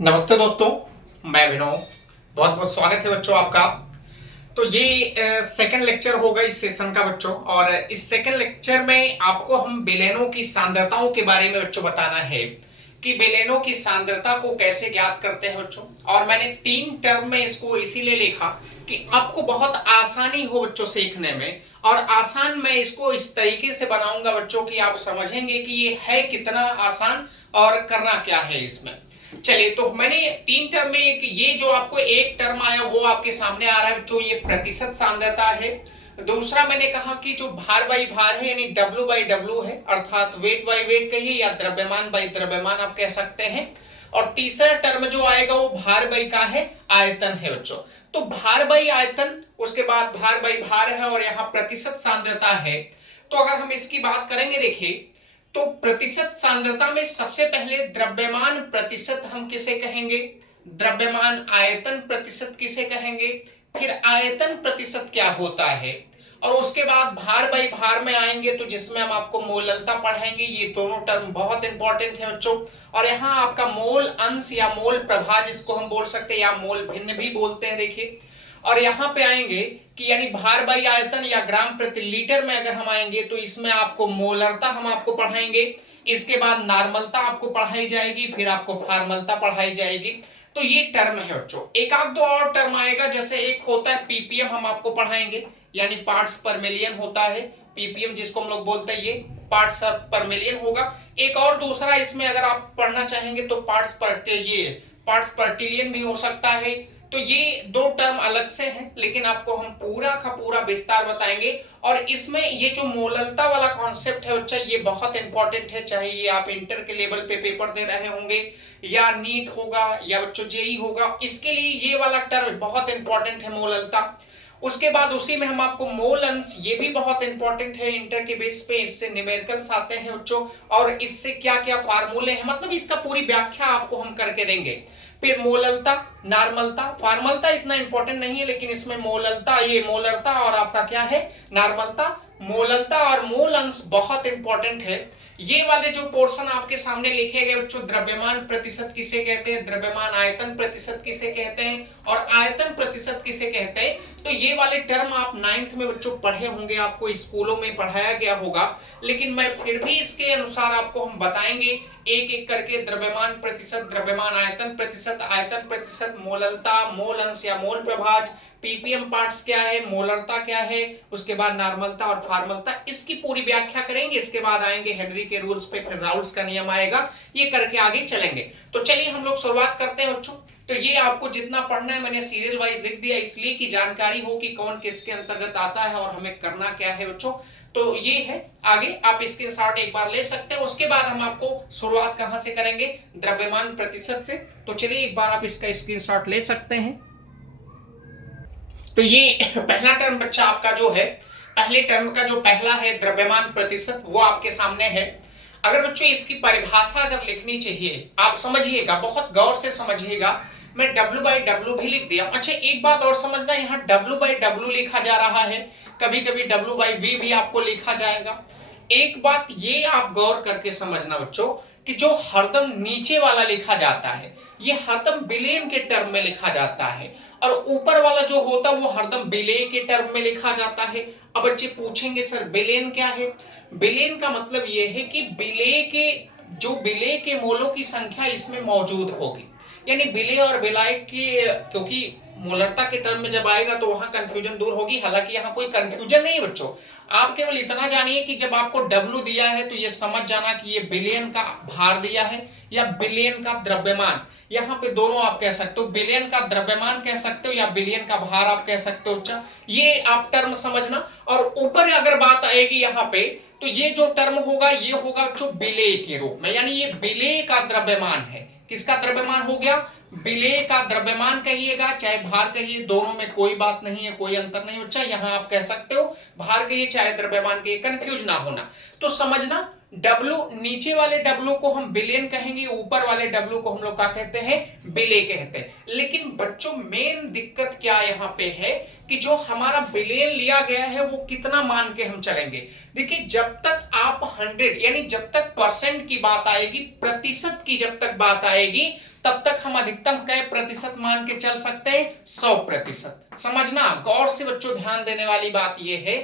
नमस्ते दोस्तों, मैं अभिनव। बहुत बहुत स्वागत है बच्चों आपका। तो ये सेकंड लेक्चर होगा इस सेशन का बच्चों, और इस सेकंड लेक्चर में आपको हम बेलेनों की सांद्रताओं के बारे में बच्चों बताना है कि बेलेनों की सांद्रता को कैसे ज्ञात करते हैं बच्चों। और मैंने 3 टर्म में इसको इसीलिए लिखा कि आपको बहुत आसानी हो बच्चों सीखने में, और आसान मैं इसको इस तरीके से बनाऊंगा बच्चों कि आप समझेंगे कि ये है कितना आसान और करना क्या है इसमें। चलिए, तो मैंने 3 टर्म में ये जो आपको एक टर्म आया वो आपके सामने आ रहा है जो ये प्रतिशत सांद्रता है। दूसरा मैंने कहा कि जो भार बाई भार है यानी W बाई W है, अर्थात वेट बाई वेट कहिए या द्रव्यमान बाई द्रव्यमान आप कह सकते हैं। और तीसरा टर्म जो आएगा वो भार बाई का है आयतन है बच्चों। तो भार बाई आयतन, उसके बाद भार बाई भार है, और यहाँ प्रतिशत सांद्रता है। तो अगर हम इसकी बात करेंगे, देखिए, तो प्रतिशत सांद्रता में सबसे पहले द्रव्यमान प्रतिशत हम किसे कहेंगे, द्रव्यमान आयतन प्रतिशत किसे कहेंगे, फिर आयतन प्रतिशत क्या होता है, और उसके बाद भार बाई भार में आएंगे तो जिसमें हम आपको मोललता पढ़ाएंगे। ये दोनों टर्म बहुत इंपॉर्टेंट है बच्चों। और यहाँ आपका मोल अंश या मोल प्रभा जिसको हम बोल सकते हैं, या मोल भिन्न भी बोलते हैं, देखिए। और यहां पे आएंगे कि यानी भार बाई आयतन या ग्राम प्रति लीटर में अगर हम आएंगे तो इसमें आपको मोलरता हम आपको पढ़ाएंगे। इसके बाद नॉर्मलता आपको पढ़ाई जाएगी, फिर आपको फार्मलता पढ़ाई जाएगी। तो ये टर्म है बच्चों। एक आध दो और टर्म आएगा, जैसे एक होता है पीपीएम हम आपको पढ़ाएंगे, यानी पार्ट्स पर मिलियन होता है। पीपीएम जिसको हम लोग बोलते हैं ये पार्ट्स पर मिलियन होगा। एक और दूसरा इसमें अगर आप पढ़ना चाहेंगे तो पार्ट्स पर ट्रिलियन भी हो सकता है। तो ये 2 टर्म अलग से हैं, लेकिन आपको हम पूरा का पूरा विस्तार बताएंगे। और इसमें ये जो मोललता वाला कॉन्सेप्ट है बच्चा, ये बहुत इंपॉर्टेंट है। चाहे ये आप इंटर के लेवल पे पेपर दे रहे होंगे, या नीट होगा, या बच्चों जेई होगा, इसके लिए ये वाला टर्म बहुत इंपॉर्टेंट है, मोललता। उसके बाद उसी में हम आपको मोल अंश, ये भी बहुत इंपॉर्टेंट है इंटर के बेस पे, इससे न्यूमेरिकल्स आते हैं बच्चों, और इससे क्या क्या फार्मूले हैं, मतलब इसका पूरी व्याख्या आपको हम करके देंगे। फिर मोललता, नॉर्मलता, फार्मलता इतना इंपॉर्टेंट नहीं है, लेकिन इसमें मोललता, ये मोलरता और आपका क्या है नॉर्मलता, मोललता और मोल अंश बहुत इंपॉर्टेंट है। ये वाले जो पोर्शन आपके सामने लिखे गए बच्चों, द्रव्यमान प्रतिशत किसे कहते हैं, द्रव्यमान आयतन प्रतिशत किसे कहते हैं, और आयतन प्रतिशत किसे कहते हैं, तो ये वाले टर्म आप 9th में बच्चों पढ़े होंगे, आपको स्कूलों में पढ़ाया गया होगा। लेकिन मैं फिर भी इसके अनुसार आपको हम बताएंगे एक एक करके, द्रव्यमान प्रतिशत, द्रव्यमान आयतन प्रतिशत, आयतन प्रतिशत, मोललता, मोल अंश या मोल प्रभाज, पीपीएम पार्ट्स क्या है, मोलरता क्या है, उसके बाद नॉर्मलता और फार्मलता, इसकी पूरी व्याख्या करेंगे। इसके बाद आएंगे हेनरी के रूल्स पे, फिर राउल्स का नियम आएगा, ये करके आगे चलेंगे। तो चलिए हम लोग शुरुआत करते हैं बच्चों। तो ये आपको जितना पढ़ना है मैंने सीरियल वाइज लिख दिया, इसलिए कि जानकारी हो कि कौन किसके अंतर्गत आता है और हमें करना क्या है बच्चों। तो ये है, आगे आप स्क्रीनशॉट एक बार ले सकते हैं। उसके बाद हम आपको शुरुआत कहां से करेंगे, द्रव्यमान प्रतिशत से। तो चलिए एक बार आप इसका स्क्रीनशॉट ले सकते हैं। तो ये पहला टर्म बच्चा आपका जो है, पहले टर्म का जो पहला है द्रव्यमान प्रतिशत, वो आपके सामने है। अगर बच्चों इसकी परिभाषा अगर लिखनी चाहिए, आप समझिएगा, बहुत गौर से समझिएगा। मैं W बाई W भी लिख दिया। अच्छा, एक बात और समझना, यहाँ W बाई W लिखा जा रहा है, कभी कभी W बाई V भी आपको लिखा जाएगा। एक बात ये आप गौर करके समझना बच्चों, कि जो हरदम नीचे वाला लिखा जाता है ये हरदम बिलियन के टर्म में लिखा जाता है, और ऊपर वाला जो होता है वो हरदम बिलियन के टर्म में लिखा जाता है। अब बच्चे पूछेंगे सर बिलियन क्या है। बिलियन का मतलब ये है कि बिले के मोलों की संख्या इसमें मौजूद होगी, यानी बिले और बिलाय के, क्योंकि मोलरता के टर्म में जब आएगा तो वहां कंफ्यूजन दूर होगी। हालांकि यहाँ कोई कंफ्यूजन नहीं बच्चों, आप केवल इतना जानिए कि जब आपको W दिया है तो ये समझ जाना कि ये बिलियन का भार दिया है या बिलियन का द्रव्यमान। यहाँ पे दोनों आप कह सकते हो, बिलियन का द्रव्यमान कह सकते हो या बिलियन का भार आप कह सकते हो। अच्छा, ये आप टर्म समझना। और ऊपर अगर बात आएगी यहाँ पे, तो ये जो टर्म होगा ये होगा जो बिले के रूप में, यानी ये बिले का द्रव्यमान है। किसका द्रव्यमान हो गया, बिले का द्रव्यमान कहिएगा चाहे भार कहिए, दोनों में कोई बात नहीं है, कोई अंतर नहीं बच्चा। यहां आप कह सकते हो भार कहिए चाहे द्रव्यमान कहिए, कंफ्यूज ना होना। तो समझना, W नीचे वाले W को हम बिलियन कहेंगे, ऊपर वाले W को हम लोग क्या कहते हैं, बिले कहते हैं। लेकिन बच्चों मेन दिक्कत क्या यहाँ पे है कि जो हमारा बिलियन लिया गया है वो कितना मान के हम चलेंगे। देखिए, जब तक आप 100 यानी जब तक परसेंट की बात आएगी, प्रतिशत की जब तक बात आएगी, तब तक हम अधिकतम कै प्रतिशत मान के चल सकते हैं? 100%। समझना, गौर से बच्चों ध्यान देने वाली बात यह है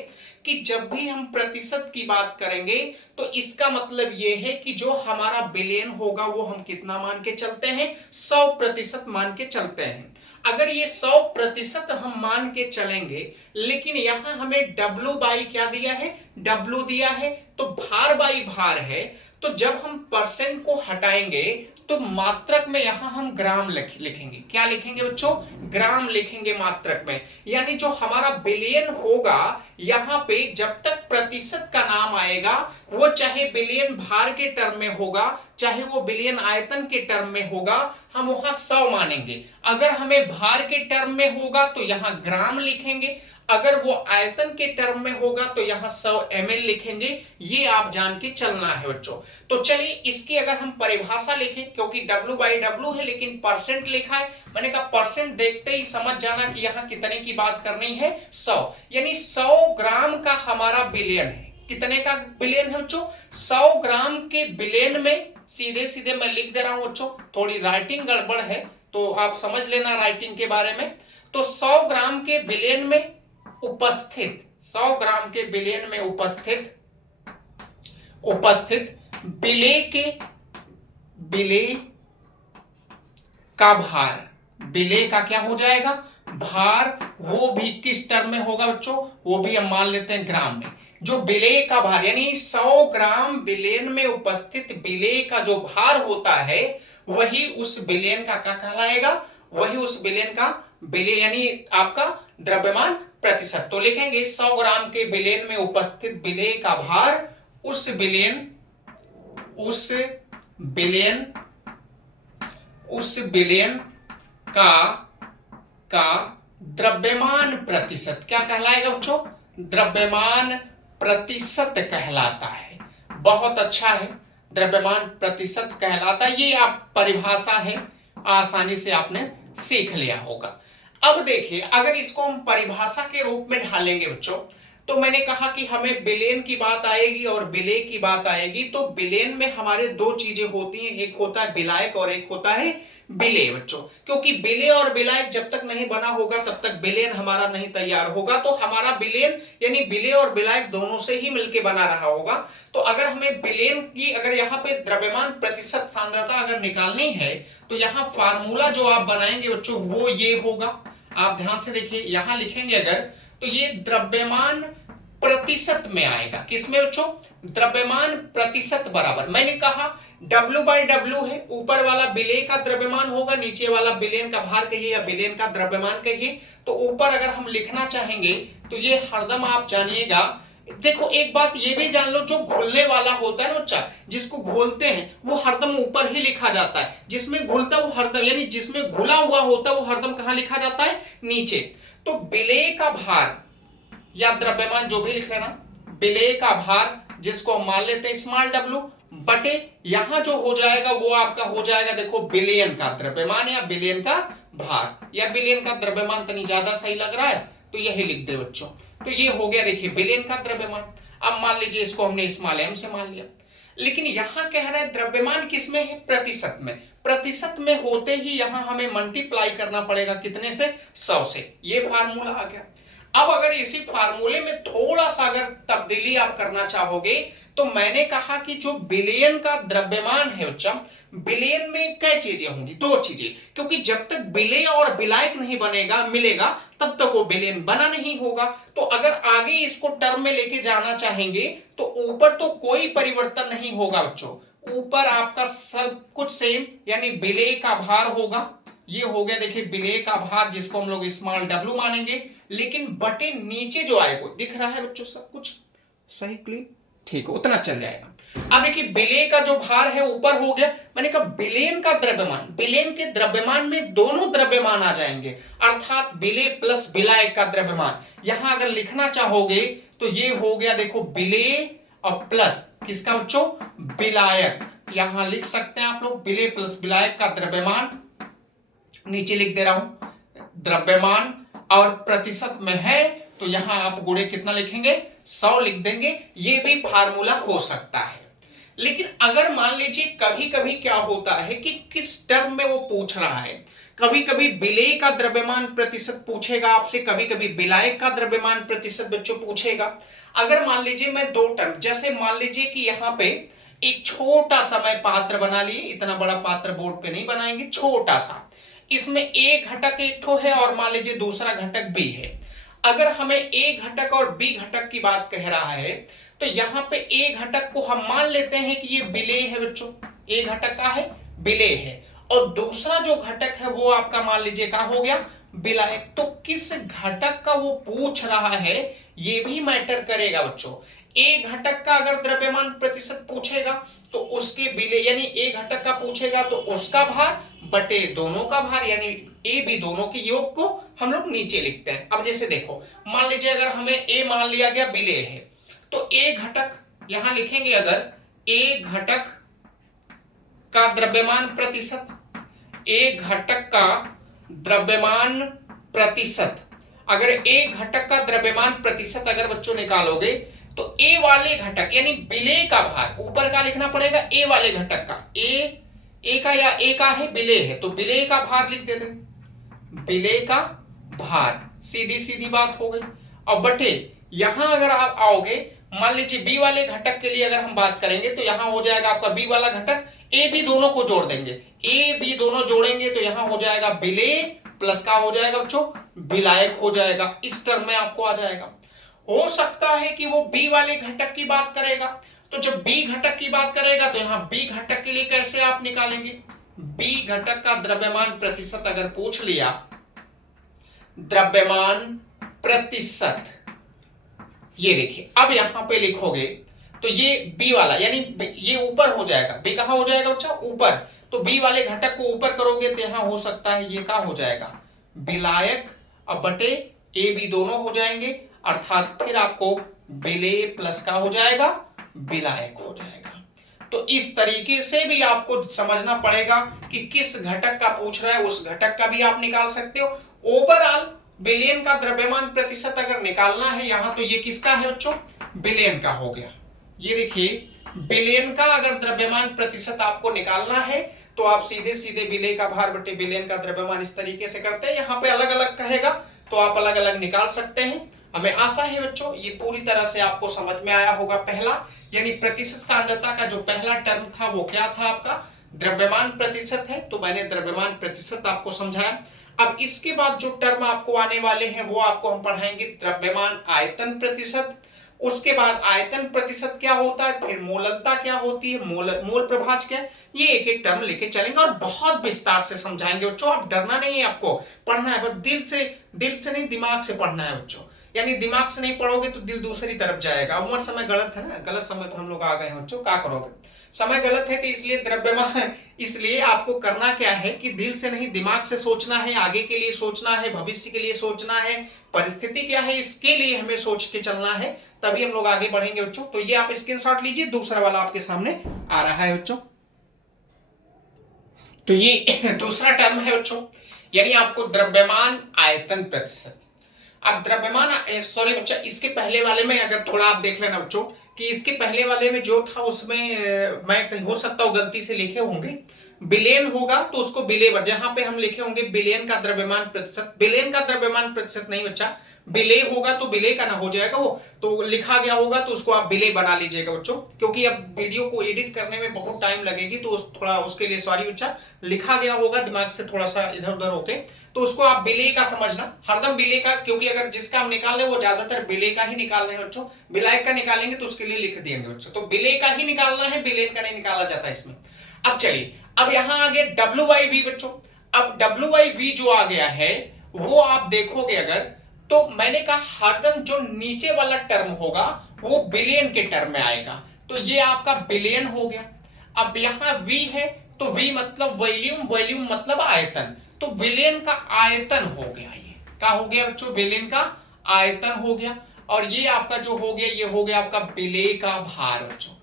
कि जब भी हम प्रतिशत की बात करेंगे तो इसका मतलब यह है कि जो हमारा बिलियन होगा वो हम कितना मान के चलते हैं? 100% मान के चलते हैं। अगर ये 100% हम मान के चलेंगे, लेकिन यहां हमें W बाई क्या दिया है? W दिया है, तो भार बाई भार है, तो जब हम परसेंट को हटाएंगे तो मात्रक में यहां हम ग्राम लिखेंगे। क्या लिखेंगे बच्चों? ग्राम लिखेंगे मात्रक में। यानी जो हमारा बिलियन होगा, यहां पे जब तक प्रतिशत का नाम आएगा, वो चाहे बिलियन भार के टर्म में होगा, चाहे वो बिलियन आयतन के टर्म में होगा, हम वहां 100 मानेंगे। अगर हमें भार के टर्म में होगा तो यहां ग्राम लिखेंगे, अगर वो आयतन के टर्म में होगा तो यहां 100 ml लिखेंगे। ये आप जान के चलना है बच्चों। तो चलिए इसकी अगर हम परिभाषा लिखें, क्योंकि W बाई W है लेकिन परसेंट लिखा है, मैंने कहा परसेंट देखते ही समझ जाना कि यहां कितने की बात करनी है? 100। यानी 100 ग्राम का हमारा बिलियन है। कितने का बिलियन है बच्चों? 100 ग्राम के बिलियन में सीधे सीधे मैं लिख दे रहा हूं बच्चों, थोड़ी राइटिंग गड़बड़ है तो आप समझ लेना राइटिंग के बारे में। तो 100 ग्राम के बिलियन में उपस्थित, 100 ग्राम के बिलियन में उपस्थित बिले का भार, बिले का क्या हो जाएगा? भार। वो भी किस टर्म में होगा बच्चों? वो भी हम मान लेते हैं ग्राम में। जो बिले का भार यानी 100 ग्राम बिलियन में उपस्थित बिले का जो भार होता है, वही उस बिलियन का क्या कहलाएगा? वही उस बिलियन का बिलियन यानी आपका द्रव्यमान प्रतिशत। तो लिखेंगे 100 ग्राम के बिलियन में उपस्थित बिले का भार उस बिलियन का द्रव्यमान प्रतिशत क्या कहलाएगा बच्चों? द्रव्यमान प्रतिशत कहलाता है। बहुत अच्छा है, द्रव्यमान प्रतिशत कहलाता है। ये आप परिभाषा है, आसानी से आपने सीख लिया होगा। अब देखिए, अगर इसको हम परिभाषा के रूप में ढालेंगे बच्चों, तो मैंने कहा कि हमें बिलियन की बात आएगी और बिले की बात आएगी। तो बिलियन में हमारे दो चीजें होती हैं, एक होता है बिलायक और एक होता है बिले बच्चों। क्योंकि बिले और बिलायक जब तक नहीं बना होगा तब तक बिलियन हमारा नहीं तैयार होगा। तो हमारा बिलियन यानी बिले और बिलायक दोनों से ही मिलकर बना रहा होगा। तो अगर हमें बिलियन की अगर यहाँ पे द्रव्यमान प्रतिशत सांद्रता अगर निकालनी है, तो यहाँ फार्मूला जो आप बनाएंगे बच्चों वो ये होगा। आप ध्यान से देखिए, यहां लिखेंगे अगर, तो ये द्रव्यमान प्रतिशत में आएगा। किसमें बच्चों? द्रव्यमान प्रतिशत बराबर, मैंने कहा W बाई W है, ऊपर वाला बिले का द्रव्यमान होगा, नीचे वाला बिलियन का भार कहिए या बिलियन का द्रव्यमान कहिए। तो ऊपर अगर हम लिखना चाहेंगे तो ये हरदम आप जानिएगा। देखो एक बात ये भी जान लो, जो घुलने वाला होता है ना बच्चा, जिसको घोलते हैं वो हरदम ऊपर ही लिखा जाता है। जिसमें घुलता है वो हरदम, यानी जिसमें घुला हुआ होता है वो हरदम कहां लिखा जाता है? नीचे। तो बिले का भार या द्रव्यमान जो भी लिख लेना, बिले का भार जिसको हम मान लेते हैं स्मॉल w बटे यहां जो हो जाएगा वो आपका हो जाएगा, देखो बिलियन का द्रव्यमान या बिलियन का भार या बिलियन का द्रव्यमान, तनी ज्यादा सही लग रहा है तो यही लिख दे बच्चों। तो ये हो गया, देखिए बिलियन का द्रव्यमान। अब मान लीजिए इसको हमने स्मॉल m से मान लिया, लेकिन यहां कह रहा है द्रव्यमान किसमें है? प्रतिशत में। प्रतिशत में होते ही यहां हमें मल्टीप्लाई करना पड़ेगा कितने से? 100 से। ये फार्मूला आ गया। अब अगर इसी फार्मूले में थोड़ा सा अगर तब्दीली आप करना चाहोगे, तो मैंने कहा कि जो बिलियन का द्रव्यमान है बच्चा, बिलियन में कई चीजें होंगी? दो चीजें, क्योंकि जब तक बिले और बिलायक नहीं बनेगा मिलेगा तब तक वो बिलियन बना नहीं होगा। तो अगर आगे इसको टर्म में लेके जाना चाहेंगे तो ऊपर तो कोई परिवर्तन नहीं होगा बच्चों, ऊपर आपका सब कुछ सेम, यानी बिले का भार होगा। ये हो गया, देखिए बिले का भार जिसको हम लोग स्मॉल w मानेंगे, लेकिन बटे नीचे जो आएगा दिख रहा है बच्चों सब कुछ सही क्लीन? ठीक है, उतना चल जाएगा। अब देखिए बिले का जो भार है ऊपर हो गया, मैंने कहा बिलियन का द्रव्यमान, बिलियन के द्रव्यमान में दोनों द्रव्यमान आ जाएंगे, अर्थात बिले प्लस बिलायक का द्रव्यमान। यहां अगर लिखना चाहोगे तो ये हो गया, देखो बिले और प्लस किसका बच्चों? बिलायक। यहां लिख सकते हैं आप लोग बिले प्लस बिलायक का द्रव्यमान, नीचे लिख दे रहा हूं द्रव्यमान, और प्रतिशत में है तो यहां आप गुणे कितना लिखेंगे? 100 लिख देंगे। ये भी फार्मूला हो सकता है, लेकिन अगर मान लीजिए कभी कभी क्या होता है कि किस टर्म में वो पूछ रहा है, कभी कभी विलेय का द्रव्यमान प्रतिशत पूछेगा आपसे, कभी कभी विलायक का द्रव्यमान प्रतिशत बच्चों पूछेगा। अगर मान लीजिए मैं दो टर्म, जैसे मान लीजिए कि यहाँ पे एक छोटा सा मैं पात्र बना लिए, इतना बड़ा पात्र बोर्ड पे नहीं बनाएंगे, छोटा सा, इसमें ए घटक एक ठो है और मान लीजिए दूसरा घटक बी है। अगर हमें ए घटक और बी घटक की बात कह रहा है तो यहाँ पे ए घटक को हम मान लेते हैं कि ये विलेय है बच्चों, ए घटक का है, विलेय है, और दूसरा जो घटक है वो आपका मान लीजिए क्या हो गया, विलायक। तो किस घटक का वो पूछ रहा है ये भी मैटर करेगा बच्चों। ए घटक का अगर द्रव्यमान प्रतिशत पूछेगा तो उसके विलेय, यानी ए घटक का पूछेगा तो उसका भार बटे दोनों का भार, यानी ए बी दोनों के योग को हम लोग नीचे लिखते हैं। अब जैसे देखो, मान लीजिए अगर हमें ए मान लिया गया विलेय है, तो ए घटक यहां लिखेंगे, अगर ए घटक का द्रव्यमान प्रतिशत, ए घटक का द्रव्यमान प्रतिशत, अगर ए घटक का द्रव्यमान प्रतिशत अगर बच्चों निकालोगे तो ए वाले घटक यानी विलेय का भार, ऊपर का लिखना पड़ेगा ए वाले घटक का, ए का या ए का है, विलेय है तो विलेय का भार लिख देते हैं, विलेय का भार, सीधी सीधी बात हो गई। अब बटे यहां अगर आप आओगे, मान लीजिए बी वाले घटक के लिए अगर हम बात करेंगे तो यहां हो जाएगा आपका बी वाला घटक, ए बी दोनों को जोड़ देंगे, ए बी दोनों जोड़ेंगे तो यहां हो जाएगा विलेय प्लस का हो जाएगा बच्चों विलायक हो जाएगा, इस टर्म में आपको आ जाएगा। हो सकता है कि वो बी वाले घटक की बात करेगा, तो जब बी घटक की बात करेगा तो यहां बी घटक के लिए कैसे आप निकालेंगे, बी घटक का द्रव्यमान प्रतिशत अगर पूछ लिया, द्रव्यमान प्रतिशत, ये देखिए अब यहां पे लिखोगे तो ये बी वाला यानी ये ऊपर हो जाएगा, बी कहां हो जाएगा बच्चा, ऊपर, तो बी वाले घटक को ऊपर करोगे तो यहां हो सकता है ये क्या हो जाएगा, विलायक, अब बटे ए बी दोनों हो जाएंगे, अर्थात फिर आपको विलेय प्लस का हो जाएगा विलायक हो जाएगा। तो इस तरीके से भी आपको समझना पड़ेगा कि किस घटक का पूछ रहा है, उस घटक का भी आप निकाल सकते हो। ओवरऑल विलेयन का द्रव्यमान प्रतिशत अगर निकालना है यहां, तो ये किसका है बच्चों, विलेयन का हो गया। ये देखिए विलेयन का अगर द्रव्यमान प्रतिशत आपको निकालना है तो आप सीधे सीधे विलेय का भार बटे विलेयन का द्रव्यमान इस तरीके से करते हैं, यहाँ पे अलग अलग कहेगा तो आप अलग अलग निकाल सकते हैं। हमें आशा है बच्चों ये पूरी तरह से आपको समझ में आया होगा। पहला यानी प्रतिशत सांद्रता का जो पहला टर्म था वो क्या था आपका, द्रव्यमान प्रतिशत है, तो मैंने द्रव्यमान प्रतिशत आपको समझाया। अब इसके बाद जो टर्म आपको आने वाले हैं वो आपको हम पढ़ाएंगे द्रव्यमान आयतन प्रतिशत, उसके बाद आयतन प्रतिशत क्या होता है, फिर मोललता क्या होती है, मोल प्रभाज क्या है, ये एक एक टर्म लेके चलेंगे और बहुत विस्तार से समझाएंगे बच्चों। आप डरना नहीं है, आपको पढ़ना है, बस दिल से नहीं दिमाग से पढ़ना है बच्चों, यानी दिमाग से नहीं पढ़ोगे तो दिल दूसरी तरफ जाएगा। उम्र समय गलत है ना, गलत समय पर हम लोग आ गए हैं बच्चों, क्या करोगे, समय गलत है तो इसलिए द्रव्यमान, इसलिए आपको करना क्या है कि दिल से नहीं दिमाग से सोचना है, आगे के लिए सोचना है, भविष्य के लिए सोचना है, परिस्थिति क्या है इसके लिए हमें सोच के चलना है, तभी हम लोग आगे बढ़ेंगे बच्चों। तो ये आप स्क्रीनशॉट लीजिए, दूसरा वाला आपके सामने आ रहा है बच्चों। तो ये दूसरा टर्म है बच्चों, यानी आपको द्रव्यमान आयतन प्रतिशत। अब द्रव्यमान, सॉरी बच्चा, इसके पहले वाले में अगर थोड़ा आप देख लेना बच्चों कि इसके पहले वाले में जो था उसमें मैं कहीं हो सकता हूं गलती से लिखे होंगे बिलियन होगा तो उसको बिलेवर, जहां पे हम लिखे होंगे बिलियन का द्रव्यमान प्रतिशत, बिलियन का द्रव्यमान प्रतिशत नहीं बच्चा, बिलेय होगा तो बिलेय का ना हो जाएगा वो, तो लिखा गया होगा तो उसको आप बिलेय बना लीजिएगा बच्चों, क्योंकि अब वीडियो को एडिट करने में बहुत टाइम लगेगी तो थोड़ा उसके लिए सॉरी बच्चा, लिखा गया होगा दिमाग से थोड़ा सा इधर उधर होके, तो उसको आप बिलेय का समझना, हरदम बिलेय का, क्योंकि अगर जिसका हम निकाल रहे हैं वो ज्यादातर बिलेय का ही निकाल रहे हैं बच्चों, विलायक का निकालेंगे तो उसके लिए लिख देंगे बच्चों, तो बिलेय का ही निकालना है, बिलेयन का नहीं निकाला जाता इसमें। अब चलिए, अब यहां आ गया WYV बच्चों। अब WYV जो आ गया है वो आप देखोगे अगर, तो मैंने कहा हरदम जो नीचे वाला टर्म होगा वो बिलियन के टर्म में आएगा, तो ये आपका बिलियन हो गया। अब यहां V है तो V मतलब वॉल्यूम, वॉल्यूम मतलब आयतन, तो बिलियन का आयतन हो गया, ये क्या हो गया बच्चों, बिलियन का आयतन हो गया। और ये आपका जो हो गया ये हो गया आपका विलेय का भार बच्चों,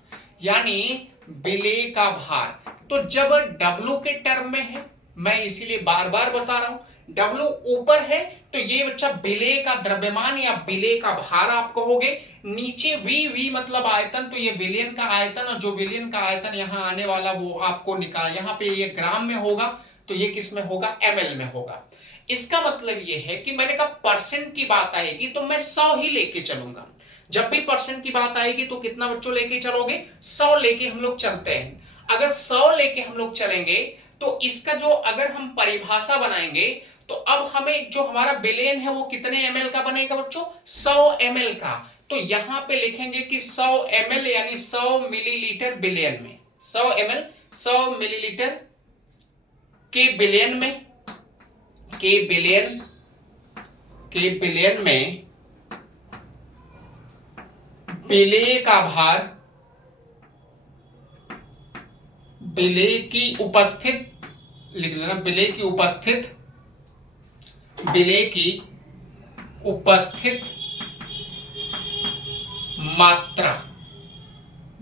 यानी विलेय का भार। तो जब W के टर्म में है, मैं इसीलिए बार बार बता रहा हूं, W ऊपर है तो ये बच्चा विलेय का द्रव्यमान या विलेय का भार आप कहोगे। नीचे V मतलब आयतन, तो ये विलयन का आयतन, और जो विलयन का आयतन यहाँ आने वाला वो आपको निकाल, यहाँ पे ये ग्राम में होगा तो ये किस में होगा, ml में होगा। इसका मतलब ये है कि मैंने कहा परसेंट की बात आएगी तो मैं 100 ही लेके चलूंगा। जब भी परसेंट की बात आएगी तो कितना बच्चों लेके चलोगे, 100 लेके हम लोग चलते हैं। अगर 100 लेके हम लोग चलेंगे तो इसका जो अगर हम परिभाषा बनाएंगे तो अब हमें जो हमारा बिलियन है वो कितने ml का बनेगा बच्चों, 100 ml का। तो यहां पे लिखेंगे कि 100 ml यानी 100 मिलीलीटर बिलियन में, 100 ml 100 मिलीलीटर के बिलियन में, के बिलियन में विलेय का भार, विलेय की उपस्थित लिख लेना, विलेय की उपस्थित मात्रा,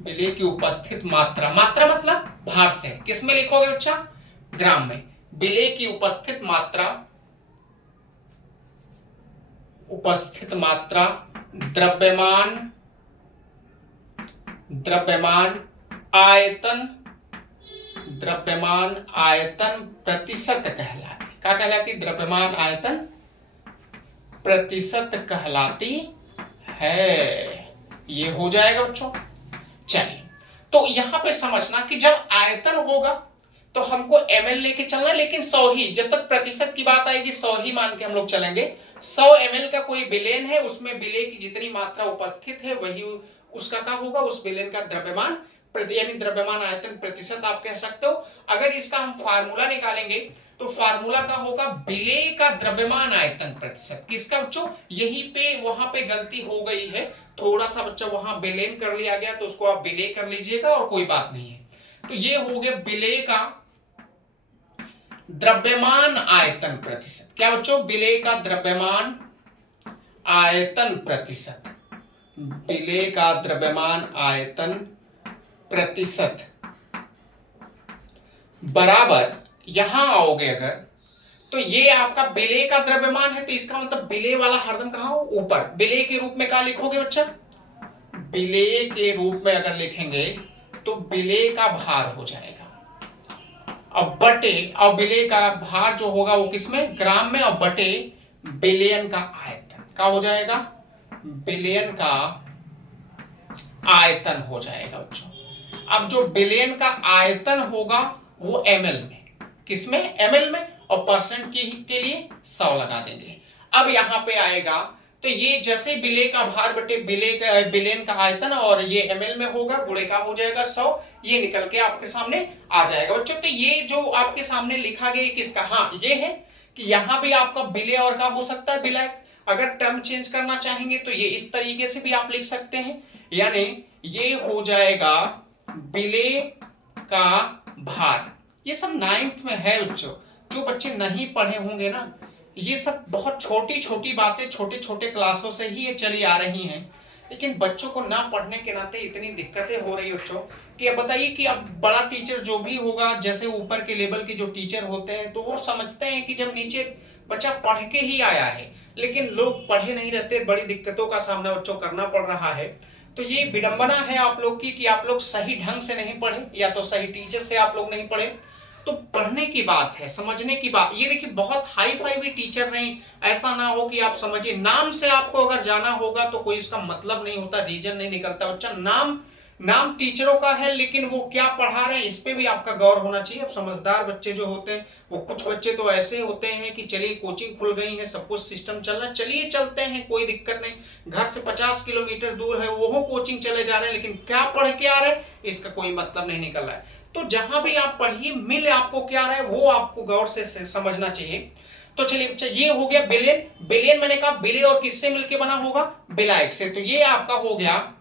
विलेय की उपस्थित मात्रा, मात्रा मतलब भार से, किसमें लिखोगे बच्चा, ग्राम में। विलेय की उपस्थित मात्रा द्रव्यमान आयतन प्रतिशत कहलाती, क्या कहलाती, द्रव्यमान आयतन प्रतिशत कहलाती है। ये हो जाएगा बच्चों। चलिए, तो यहां पे समझना कि जब आयतन होगा तो हमको ml लेके चलना, लेकिन 100 ही, जब तक प्रतिशत की बात आएगी 100 ही मान के हम लोग चलेंगे। 100 ml का कोई विलेन है, उसमें विलेय की जितनी मात्रा उपस्थित है वही उसका क्या होगा, उस विलेन का द्रव्यमान यानी द्रव्यमान आयतन प्रतिशत आप कह सकते हो। अगर इसका हम फार्मूला निकालेंगे तो फार्मूला का होगा विलेय का द्रव्यमान आयतन प्रतिशत। किसका बच्चों, यहीं पे वहां पे गलती हो गई है, थोड़ा सा बच्चा वहां विलेन कर लिया गया तो उसको आप विलेय कर लीजिएगा और कोई बात नहीं है। तो ये हो गया विलेय का द्रव्यमान आयतन प्रतिशत। क्या बच्चों, विलेय का द्रव्यमान आयतन प्रतिशत, विलेय का द्रव्यमान आयतन प्रतिशत बराबर, यहां आओगे अगर तो ये आपका विलेय का द्रव्यमान है, तो इसका मतलब विलेय वाला हरदम कहां हो, ऊपर। विलेय के रूप में क्या लिखोगे बच्चा, विलेय के रूप में अगर लिखेंगे तो विलेय का भार हो जाएगा, अब बटे, और विलेय का भार जो होगा वो किसमें, ग्राम में, और बटे विलयन का आयतन, क्या हो जाएगा, विलयन का आयतन हो जाएगा बच्चों। अब जो विलयन का आयतन होगा वो ml में, किसमें, ml में, और परसेंट के लिए 100 लगा देंगे। अब यहां पे आएगा तो ये जैसे विलेय का भार बटे विलयन का आयतन, और ये ml में होगा, गुणे का हो जाएगा 100, ये निकल के आपके सामने आ जाएगा बच्चों। तो ये जो आपके सामने लिखा गया किसका, हाँ ये है कि यहां भी आपका विलेय और का हो सकता है विलायक। अगर टर्म चेंज करना चाहेंगे तो ये इस तरीके से भी आप लिख सकते हैं, यानी ये हो जाएगा विलेय का भार। ये सब 9th में है बच्चों, जो बच्चे नहीं पढ़े होंगे ना, ये सब बहुत छोटी छोटी बातें छोटे छोटे क्लासों से ही ये चली आ रही हैं, लेकिन बच्चों को ना पढ़ने के नाते इतनी दिक्कतें हो रही बच्चों कि अब बताइए कि अब बड़ा टीचर जो भी होगा, जैसे ऊपर के लेवल के जो टीचर होते हैं तो वो समझते हैं कि जब नीचे बच्चा पढ़ के ही आया है, लेकिन लोग पढ़े नहीं रहते, बड़ी दिक्कतों का सामना बच्चों करना पड़ रहा है। तो ये विडंबना है आप लोग की कि आप लोग सही ढंग से नहीं पढ़े, या तो सही टीचर से आप लोग नहीं पढ़े। तो पढ़ने की बात है, समझने की बात। ये देखिए बहुत हाई फाई भी टीचर नहीं, ऐसा ना हो कि आप समझिए, नाम से आपको अगर जाना होगा तो कोई इसका मतलब नहीं होता, रीजन नहीं निकलता बच्चा। नाम टीचरों का है, लेकिन वो क्या पढ़ा रहे हैं इस पे भी आपका गौर होना चाहिए। अब समझदार बच्चे जो होते हैं, वो कुछ बच्चे तो ऐसे होते हैं कि चलिए कोचिंग खुल गई है, सब कुछ सिस्टम चल रहा है, चलिए चलते हैं, कोई दिक्कत नहीं, घर से 50 किलोमीटर दूर है, वो कोचिंग चले जा रहे हैं, लेकिन क्या पढ़ के आ रहे हैं इसका कोई मतलब नहीं निकल रहा है। तो जहां भी आप पढ़िए, मिल आपको क्या रहा है वो आपको गौर से समझना चाहिए। तो चलिए बच्चा, ये हो गया विलयन। विलयन मैंने कहा विलेय और किससे मिलके बना होगा, विलायक से। तो ये आपका हो गया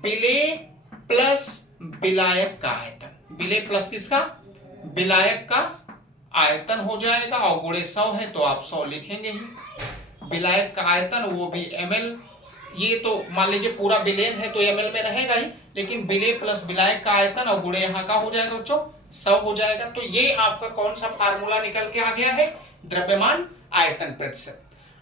विलेय प्लस विलायक का आयतन। विलेय प्लस किसका, विलायक का आयतन हो जाएगा, और गुणे 100 है तो आप 100 लिखेंगे ही। विलायक का आयतन वो भी ml, ये तो मान लीजिए पूरा विलेन है तो ml में रहेगा ही, लेकिन विलेय प्लस विलायक का आयतन और गुणे यहाँ का हो जाएगा बच्चों 100 हो जाएगा। तो ये आपका कौन सा फार्मूला निकल के आ गया है, द्रव्यमान आयतन प्रतिशत।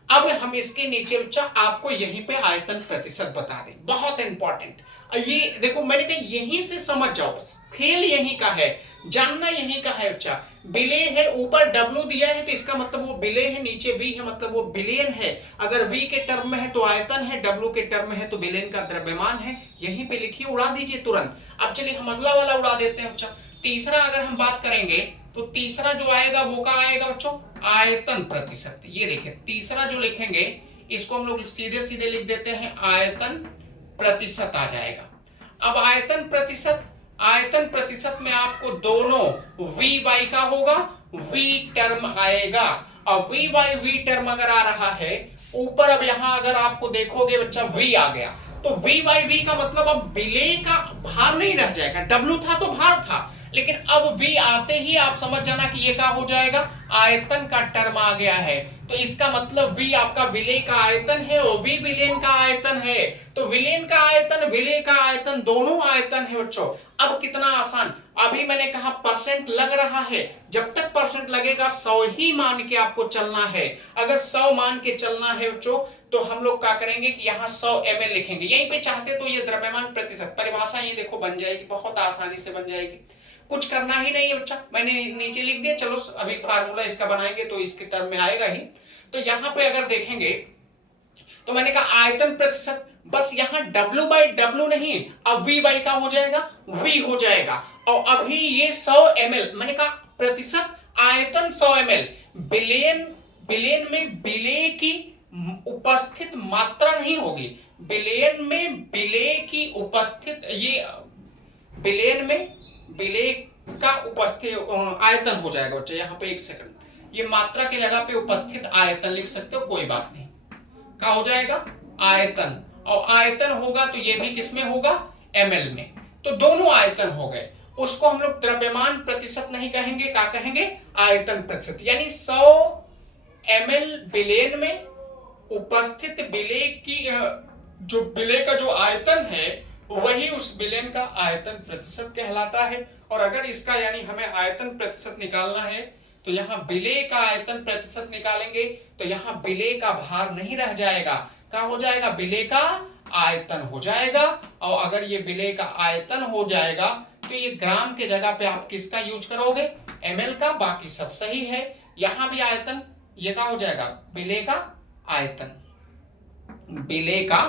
अब हम इसके नीचे बच्चा आपको यहीं पे आयतन प्रतिशत बता दें, बहुत इंपॉर्टेंट। ये देखो मैंने कहा यहीं से समझ जाओ, खेल यहीं का है, जानना यहीं का है बच्चा। बिले है, ऊपर डब्ल्यू दिया है तो इसका मतलब वो बिले है, नीचे बी है मतलब वो बिलियन है। अगर वी के टर्म में है तो आयतन है, डब्ल्यू के टर्म में है तो बिलियन का द्रव्यमान है। यहीं पे लिखिए, उड़ा दीजिए तुरंत। अब चलिए हम अगला वाला उड़ा देते हैं बच्चा। तीसरा अगर हम बात करेंगे तो तीसरा जो आएगा वो क्या आएगा बच्चों, आयतन प्रतिशत। ये देखिए तीसरा जो लिखेंगे इसको हम लोग सीधे सीधे लिख देते हैं आयतन प्रतिशत आ जाएगा। अब आयतन प्रतिशत में आपको दोनों v बाई का होगा, v टर्म आएगा। और v बाई v टर्म अगर आ रहा है ऊपर, अब यहां अगर आपको देखोगे बच्चा v आ गया तो v बाई v का मतलब अब बिले का भार नहीं रह जाएगा। w था तो भार था, लेकिन अब v आते ही आप समझ जाना कि ये क्या हो जाएगा, आयतन का टर्म आ गया है। तो इसका मतलब v आपका विलेय का आयतन है और v विलेन का आयतन है। तो विलेन का आयतन, विलेय का आयतन दोनों आयतन है बच्चों। अब कितना आसान, अभी मैंने कहा परसेंट लग रहा है, जब तक परसेंट लगेगा 100 ही मान के आपको चलना है। अगर 100 मान के चलना है बच्चों तो हम लोग क्या करेंगे कि यहाँ 100 ml लिखेंगे। यहीं पे चाहते तो ये द्रव्यमान प्रतिशत परिभाषा ये देखो बन जाएगी, बहुत आसानी से बन जाएगी, कुछ करना ही नहीं है बच्चा। मैंने नीचे लिख दिया, चलो अभी फार्मूला इसका बनाएंगे तो इसके टर्म में आएगा ही। तो यहाँ पे अगर देखेंगे तो मैंने कहा आयतन प्रतिशत, बस यहाँ W बाई W नहीं, अब V बाई का हो जाएगा, V हो जाएगा। और अभी ये 100 ml, मैंने कहा प्रतिशत आयतन 100 ml, बिलियन में बिले की उपस्थित मात्रा नहीं होगी, बिलियन में बिले की उपस्थित, ये बिलियन में बिले का उपस्थित आयतन हो जाएगा बच्चे। यहाँ पे एक सेकंड, ये मात्रा की जगह पे उपस्थित आयतन लिख सकते हो, कोई बात नहीं, क्या हो जाएगा आयतन। और आयतन होगा तो ये भी किसमें होगा, ml में। तो दोनों आयतन हो गए, उसको हम लोग द्रव्यमान प्रतिशत नहीं कहेंगे, क्या कहेंगे, आयतन प्रतिशत। यानी 100 ml बिलियन में उपस्थित बिले की जो बिले का जो आयतन है वही उस बिलियन का आयतन प्रतिशत कहलाता है। और अगर इसका यानी हमें आयतन प्रतिशत निकालना है तो यहाँ बिले का आयतन प्रतिशत निकालेंगे तो यहाँ बिले का भार नहीं रह जाएगा, क्या हो जाएगा, बिले का आयतन हो जाएगा। और अगर ये बिले का आयतन हो जाएगा तो ये ग्राम के जगह पे आप किसका यूज करोगे, ml का, बाकी सब सही है। यहां भी आयतन, ये क्या हो जाएगा, बिले का आयतन, बिले का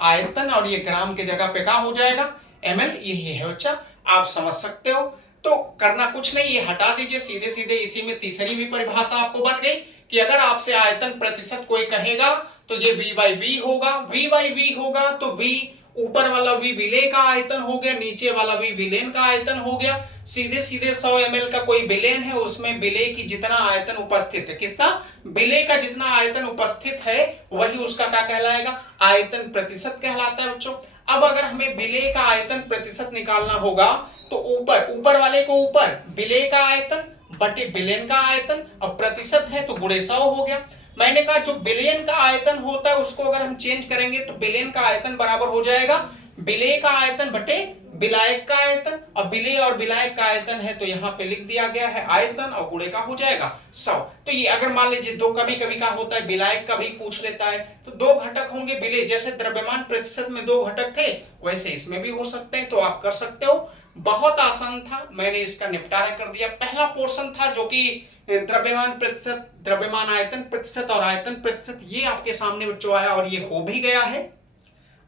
आयतन, और ये ग्राम के जगह पे क्या हो जाएगा, ml। यही है बच्चा, आप समझ सकते हो। तो करना कुछ नहीं, ये हटा दीजिए सीधे सीधे। इसी में तीसरी भी परिभाषा आपको बन गई कि अगर आपसे आयतन प्रतिशत कोई कहेगा तो ये v बाई v होगा, v बाई v होगा तो v ऊपर वाला v विलेय का आयतन हो गया, नीचे वाला v विलेन का आयतन हो गया। सीधे सीधे 100 ml का कोई विलेन है, उसमें विलेय की जितना आयतन उपस्थित है, किसका, विलेय का जितना आयतन उपस्थित है वही उसका क्या कहलाएगा, आयतन प्रतिशत कहलाता है बच्चों। अब अगर हमें विलेय का आयतन प्रतिशत निकालना होगा तो ऊपर वाले को ऊपर विलेय का आयतन बटे बिलियन का आयतन, और प्रतिशत है तो गुणे 100 हो गया। मैंने कहा जो बिलियन का आयतन होता है उसको अगर हम चेंज करेंगे तो बिलियन का आयतन बराबर हो जाएगा विलेय का आयतन बटे विलायक का आयतन, और विलेय और विलायक का आयतन है तो यहाँ पे लिख दिया गया है आयतन, और गुणे का हो जाएगा 100। तो ये अगर मान लीजिए दो, कभी कभी का होता है विलायक का भी पूछ लेता है, तो दो घटक होंगे विलेय, जैसे द्रव्यमान प्रतिशत में दो घटक थे वैसे इसमें भी हो सकते हैं, तो आप कर सकते हो। बहुत आसान था, मैंने इसका निपटारा कर दिया। पहला पोर्शन था जो कि द्रव्यमान प्रतिशत, द्रव्यमान आयतन प्रतिशत और आयतन प्रतिशत, ये आपके सामने बच्चों आया और ये हो भी गया है।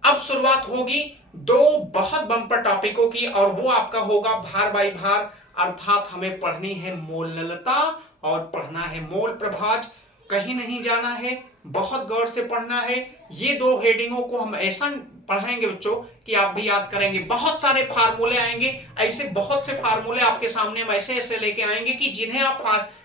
अब शुरुआत होगी दो बहुत बम्पर टॉपिकों की, और वो आपका होगा भार बाई भार, अर्थात हमें पढ़नी है मोलनलता और पढ़ना है मोल प्रभाज। कहीं नहीं जाना है, बहुत गौर से पढ़ना है। ये दो हेडिंगों को हम ऐसा पढ़ाएंगे बच्चों कि आप भी याद करेंगे। बहुत सारे फार्मूले आएंगे, ऐसे बहुत से फार्मूले आपके सामने हम ऐसे ऐसे लेके आएंगे कि जिन्हें आप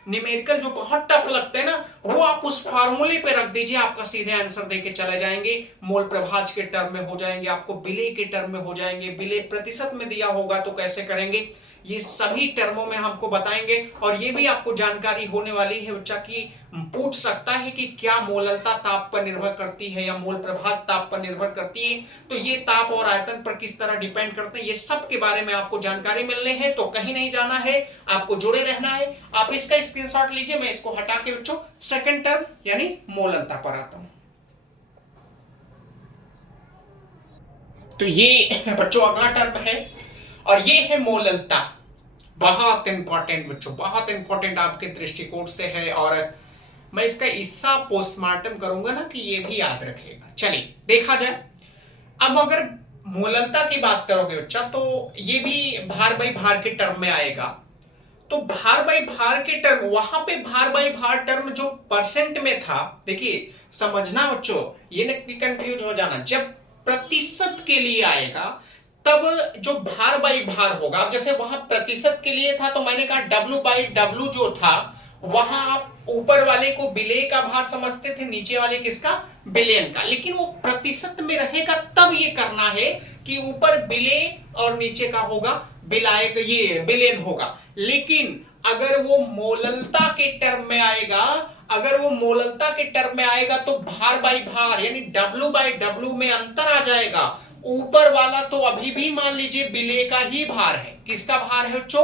न्यूमेरिकल जो बहुत टफ लगते हैं ना, वो आप उस फार्मूले पे रख दीजिए, आपका सीधे आंसर देके चले जाएंगे। मोल प्रभाज के टर्म में हो जाएंगे, आपको विलेय के टर्म में हो जाएंगे, विलेय प्रतिशत में दिया होगा तो कैसे करेंगे, ये सभी टर्मों में हमको बताएंगे। और ये भी आपको जानकारी होने वाली है बच्चा कि पूछ सकता है कि क्या मोललता ताप पर निर्भर करती है या मोल प्रभास ताप पर निर्भर करती है, तो ये ताप और आयतन पर किस तरह डिपेंड करते हैं, ये सब के बारे में आपको जानकारी मिलने है। तो कहीं नहीं जाना है, आपको जुड़े रहना है। आप इसका स्क्रीनशॉट लीजिए, मैं इसको हटा के बच्चों सेकंड टर्म यानी मोललता पर आता हूं। तो ये बच्चों अगला टर्म है और ये है मोललता। बहुत इंपॉर्टेंट बच्चों, बहुत इंपॉर्टेंट आपके दृष्टिकोण से है, और मैं इसका हिस्सा पोस्टमार्टम करूंगा ना कि ये भी याद रखेगा। चलिए देखा जाए। अब अगर मोललता की बात करोगे बच्चा तो ये भी भार बाई भार के टर्म में आएगा। तो भार बाई भार के टर्म, वहां पे भार बाई भार टर्म जो परसेंट में था, देखिए समझना बच्चों, ये नहीं कंफ्यूज हो जाना। जब प्रतिशत के लिए आएगा तब जो भार बाई भार होगा, जैसे वहां प्रतिशत के लिए था तो मैंने कहा डब्ल्यू बाई डब्ल्यू जो था, वहां आप ऊपर वाले को बिले का भार समझते थे, नीचे वाले किसका, बिलियन का। लेकिन वो प्रतिशत में रहेगा तब ये करना है कि ऊपर बिले और नीचे का होगा बिलायक, ये बिलियन होगा। लेकिन अगर वो मोललता के टर्म में आएगा, अगर वो मोललता के टर्म में आएगा तो भार बाई भार यानी डब्ल्यू बाई डब्ल्यू में अंतर आ जाएगा। ऊपर वाला तो अभी भी मान लीजिए बिले का ही भार है। किसका भार है बच्चों,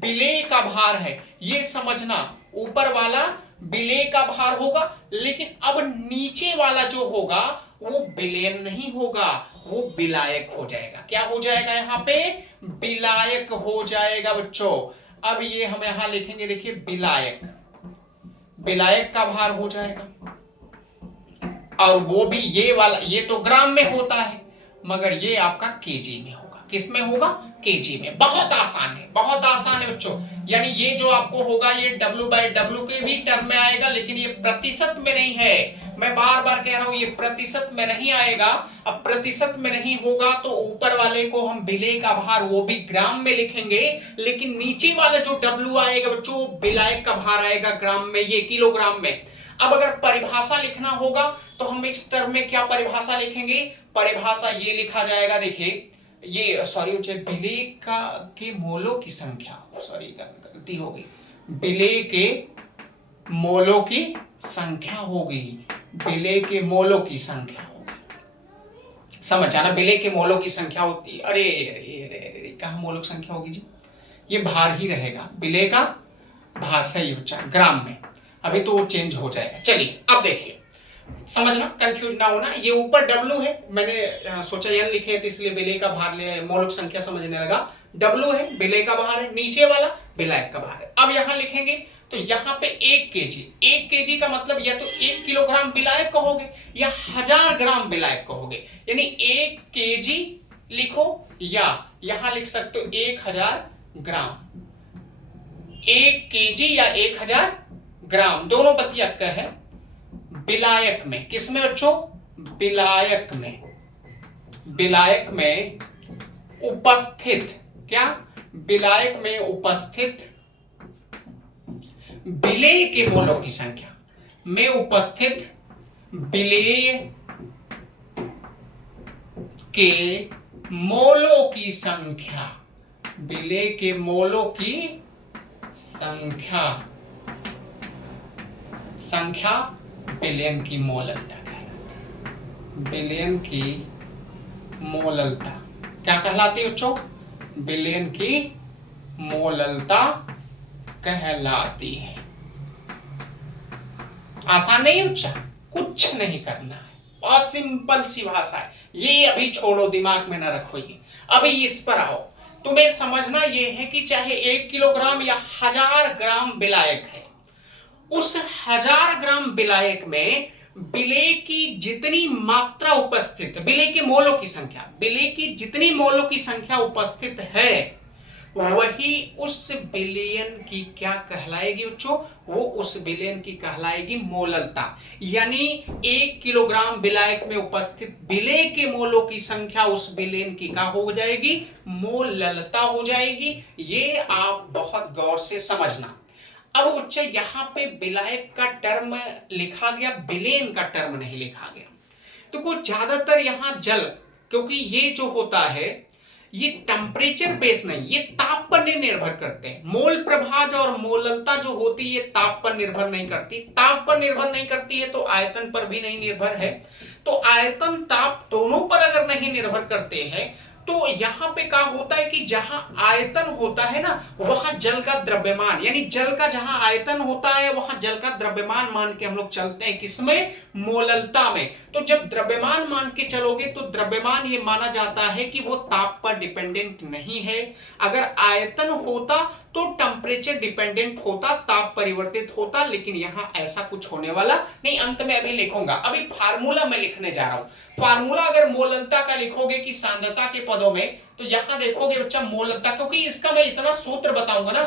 बिले का भार है, ये समझना। ऊपर वाला बिले का भार होगा, लेकिन अब नीचे वाला जो होगा वो बिलियन नहीं होगा, वो बिलायक हो जाएगा। क्या हो जाएगा, यहाँ पे बिलायक हो जाएगा बच्चों। अब ये हम यहां लिखेंगे, देखिए बिलायक, बिलायक का भार हो जाएगा। और वो भी ये वाला, ये तो ग्राम में होता है मगर ये आपका केजी में होगा। किस में होगा, केजी में। बहुत आसान है, बहुत आसान है बच्चों। यानी ये जो आपको होगा ये डब्ल्यू बाई डब्ल्यू के भी टर्म में आएगा, लेकिन ये प्रतिशत में नहीं है। मैं बार बार कह रहा हूं ये प्रतिशत में नहीं आएगा। अब प्रतिशत में नहीं होगा तो ऊपर वाले को हम बिले का भार वो भी ग्राम में लिखेंगे, लेकिन नीचे वाला जो डब्ल्यू आएगा बच्चों बिलायक का भार आएगा ग्राम में, ये किलोग्राम में। अब अगर परिभाषा लिखना होगा तो हम इस टर्म में क्या परिभाषा लिखेंगे, परिभाषा ये लिखा जाएगा, देखिए ये सॉरी बिले का के मोलों की संख्या, सॉरी गलती हो गई, बिले के मोलों की संख्या होगी, बिले के मोलों की संख्या होगी। समझ जाना, बिले के मोलों की संख्या होती है। अरे अरे अरे अरे कहां मोलों की संख्या होगी जी, ये भार ही रहेगा, बिले का भार, सही उच्चारण, ग्राम में। अभी तो वो चेंज हो जाएगा। चलिए अब देखिए, समझना, कंफ्यूज ना होना। ये ऊपर डब्ल्यू है, मैंने सोचा एन लिखे तो इसलिए बिले का भार ले, मौलिक संख्या समझने लगा। डब्ल्यू है, बिले का भार है, नीचे वाला बिलायक का भार है। अब यहां लिखेंगे तो यहां पे 1 केजी, 1 केजी का मतलब या तो 1 किलोग्राम बिलायक कहोगे या 1000 ग्राम बिलायक कहोगे। यानी 1 केजी लिखो या यहां लिख सकते हो 1000 ग्राम। 1 केजी या 1000 ग्राम दोनों बतियक है। बिलायक में, किसमें बच्चों, बिलायक में, बिलायक में उपस्थित, क्या, बिलायक में उपस्थित बिलेय के मोलों की संख्या में उपस्थित बिलेय के मोलों की संख्या, बिलेय के मोलों की संख्या, संख्या बिलियन की मोललता कहलाती है। बिलियन की मोललता क्या कहलाती है बच्चों, बिलियन की मोललता कहलाती है। आसान नहीं बच्चा, कुछ नहीं करना है, बहुत सिंपल सी भाषा है। ये अभी छोड़ो, दिमाग में ना रखो। ये अभी इस पर आओ। तुम्हें समझना ये है कि चाहे 1 किलोग्राम या 1000 ग्राम बिलायक है, उस 1000 ग्राम बिलायक में बिले की जितनी मात्रा उपस्थित, बिले के मोलों की संख्या, बिले की जितनी मोलों की संख्या उपस्थित है वही उस बिलियन की क्या कहलाएगी बच्चों, वो उस बिलियन की कहलाएगी मोललता। यानी 1 किलोग्राम बिलायक में उपस्थित बिले के मोलों की संख्या उस बिलियन की क्या हो जाएगी, मोललता हो जाएगी। ये आप बहुत गौर से समझना। अब बच्चे यहां पे बिलायक का टर्म लिखा गया, बिलियन का टर्म नहीं लिखा गया। तो कुछ ज्यादातर यहां जल, क्योंकि ये जो होता है ये टेम्परेचर बेस नहीं, ये ताप पर नहीं निर्भर करते हैं। मोल प्रभाज और मोललता जो होती है ताप पर निर्भर नहीं करती, ताप पर निर्भर नहीं करती है तो आयतन पर भी नहीं निर्भर है। तो आयतन ताप दोनों पर अगर नहीं निर्भर करते हैं तो यहां पे क्या होता है कि जहां आयतन होता है ना वहां जल का द्रव्यमान, यानी जल का जहां आयतन होता है वहां जल का द्रव्यमान मान के हम लोग चलते हैं, किसमें, मोललता में। तो जब द्रव्यमान मान के चलोगे तो द्रव्यमान ये माना जाता है कि वो ताप पर डिपेंडेंट नहीं है। अगर आयतन होता तो टेम्परेचर डिपेंडेंट होता, ताप परिवर्तित होता, लेकिन यहां ऐसा कुछ होने वाला नहीं। अंत में अभी लिखूंगा, अभी फार्मूला मैं लिखने जा रहा हूं। फार्मूला अगर मोललता का लिखोगे कि सांद्रता के पदों में, तो यहां देखोगे बच्चा मोललता, क्योंकि इसका मैं इतना सूत्र बताऊंगा ना,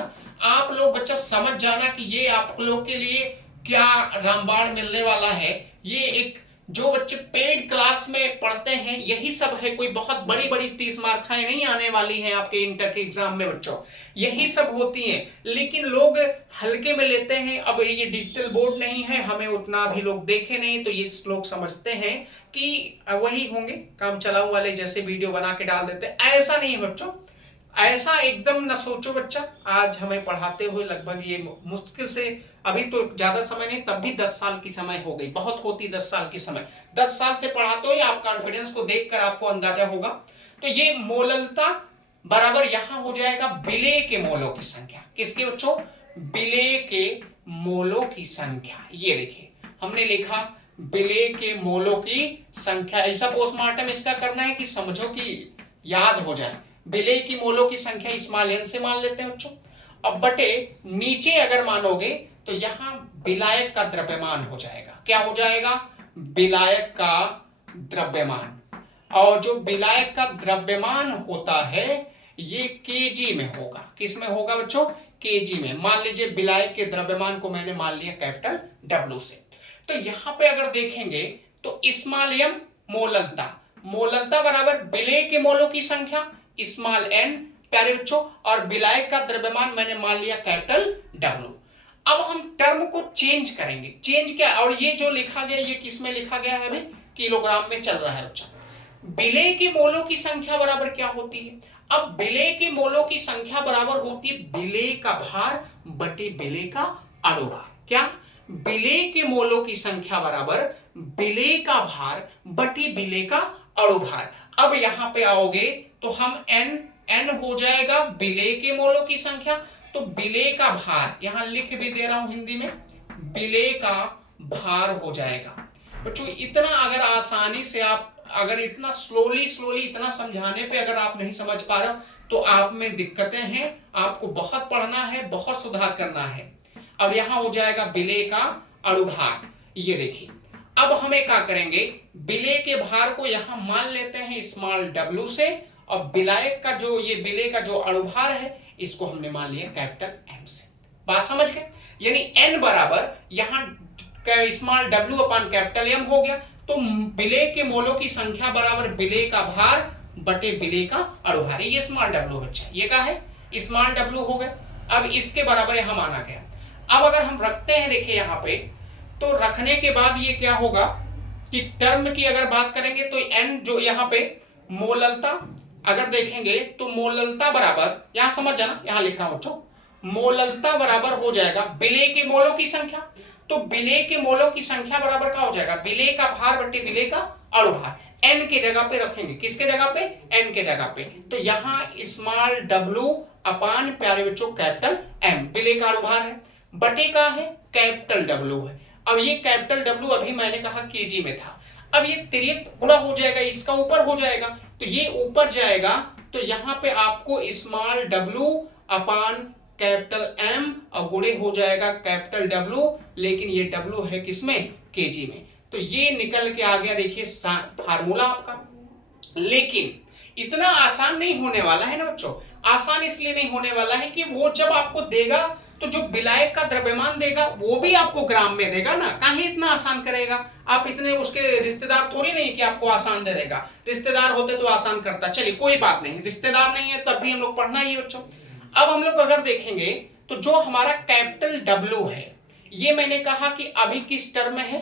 आप लोग बच्चा समझ जाना कि ये आप लोग के लिए क्या रामबाण मिलने वाला है। ये एक जो बच्चे पेड क्लास में पढ़ते हैं यही सब है, कोई बहुत बड़ी बड़ी 30 मार्काएं नहीं आने वाली हैं आपके इंटर के एग्जाम में बच्चों, यही सब होती हैं। लेकिन लोग हल्के में लेते हैं। अब ये डिजिटल बोर्ड नहीं है, हमें उतना भी लोग देखे नहीं, तो ये लोग समझते हैं कि वही होंगे काम चलाऊ वाले, जैसे वीडियो बना के डाल देते हैं। ऐसा नहीं बच्चों, ऐसा एकदम न सोचो बच्चा। आज हमें पढ़ाते हुए लगभग ये मुश्किल से, अभी तो ज्यादा समय नहीं, तब भी 10 साल की समय हो गई, बहुत होती 10 साल की समय। 10 साल से पढ़ाते हुए आप कॉन्फिडेंस को देखकर आपको अंदाजा होगा। तो ये मोललता बराबर यहां हो जाएगा विलेय के मोलों की संख्या। किसके बच्चों, विलेय के मोलों की संख्या। ये देखिए हमने लिखा विलेय के मोलों की संख्या। ऐसा पोस्टमार्टम इसका करना है कि समझो कि याद हो जाए। विलेय की मोलों की संख्या स्मॉल n से मान लेते हैं बच्चों। अब बटे नीचे अगर मानोगे तो यहां विलायक का द्रव्यमान हो जाएगा। क्या हो जाएगा, विलायक का द्रव्यमान। और जो विलायक का द्रव्यमान होता है ये केजी में होगा। किस में होगा बच्चों, केजी में। मान लीजिए विलायक के द्रव्यमान को मैंने मान लिया कैपिटल W से। तो यहां पे अगर देखेंगे तो स्मॉल m मोललता, मोललता बराबर विलेय के मोलों की संख्या स्मॉल n प्यारे बच्चों, और विलायक का द्रव्यमान मैंने मान लिया कैपिटल W। अब हम टर्म को चेंज करेंगे। चेंज क्या, और ये जो लिखा गया ये किस में लिखा गया है, हमें किलोग्राम में चल रहा है बच्चा। विलेय के मोलों की संख्या बराबर क्या होती है, अब विलेय के मोलों की संख्या बराबर होती है विलेय का भार बटे विलेय का अणुभार। क्या, विलेय के मोलों की संख्या बराबर विलेय का भार बटे विलेय का अणुभार। अब यहां पे आओगे तो हम n हो जाएगा विलेय के मोलों की संख्या, तो विलेय का भार यहां लिख भी दे रहा हूं हिंदी में, विलेय का भार हो जाएगा। बच्चों इतना अगर आसानी से आप, अगर इतना स्लोली इतना समझाने पे अगर आप नहीं समझ पा रहे हो तो आप में दिक्कतें हैं, आपको बहुत पढ़ना है, बहुत सुधार करना है। अब यहां हो जाएगा विलेय का अणुभार। ये देखिए अब हमें क्या करेंगे, विलेय के भार को यहां मान लेते हैं स्मॉल w से, और विलायक का जो ये विलेय का जो अणुभार है इसको हमने मान लिया कैपिटल M से। बात समझ गए, यानी n बराबर यहां small w upon capital M हो गया। तो विलेय के मोलों की संख्या बराबर विलेय का भार बटे विलेय का अणुभार। ये स्मॉल w बच्चा, ये क्या है, स्मॉल w हो गए। अब इसके बराबर यहां माना गया। अब अगर हम रखते हैं, देखिए यहां पे, तो रखने के बाद ये क्या होगा कि टर्म की अगर बात करेंगे तो n जो यहां पे मोललता अगर देखेंगे तो मोललता बराबर, यहां समझ जाना, यहां लिख रहा हूं बच्चों, मोललता बराबर हो जाएगा विलेय के मोलों की संख्या। तो विलेय के मोलों की संख्या बराबर क्या हो जाएगा, विलेय का भार बटे विलेय का अणुभार। n के जगह पे रखेंगे, किसके जगह पे, n के जगह पे। तो यहां स्मॉल w अपान प्यारे बच्चों कैपिटल M, विलेय का अणुभार है, बटे का है कैपिटल W है। अब ये कैपिटल W अभी मैंने कहा केजी में था, अब ये तिर्यक गुणा हो जाएगा, इसका ऊपर हो जाएगा, तो ये ऊपर जाएगा, तो यहां पे आपको स्मॉल w अपान कैपिटल M और गुणे हो जाएगा कैपिटल W, लेकिन ये W है किसमें, केजी में। तो ये निकल के आ गया, देखिए फार्मूला आपका। लेकिन इतना आसान नहीं होने वाला है ना बच्चों। आसान इसलिए नहीं होने वाला है कि वो जब आपको देगा तो जो विलायक का द्रव्यमान देगा वो भी आपको ग्राम में देगा ना, कहीं इतना आसान करेगा। आप इतने उसके रिश्तेदार थोड़ी नहीं कि आपको आसान दे देगा, रिश्तेदार होते तो आसान करता। चलिए कोई बात नहीं, रिश्तेदार नहीं है तब भी हम लोग पढ़ना ही है बच्चों। अब हम लोग अगर देखेंगे तो जो हमारा कैपिटल W है, ये मैंने कहा कि अभी किस टर्म में है,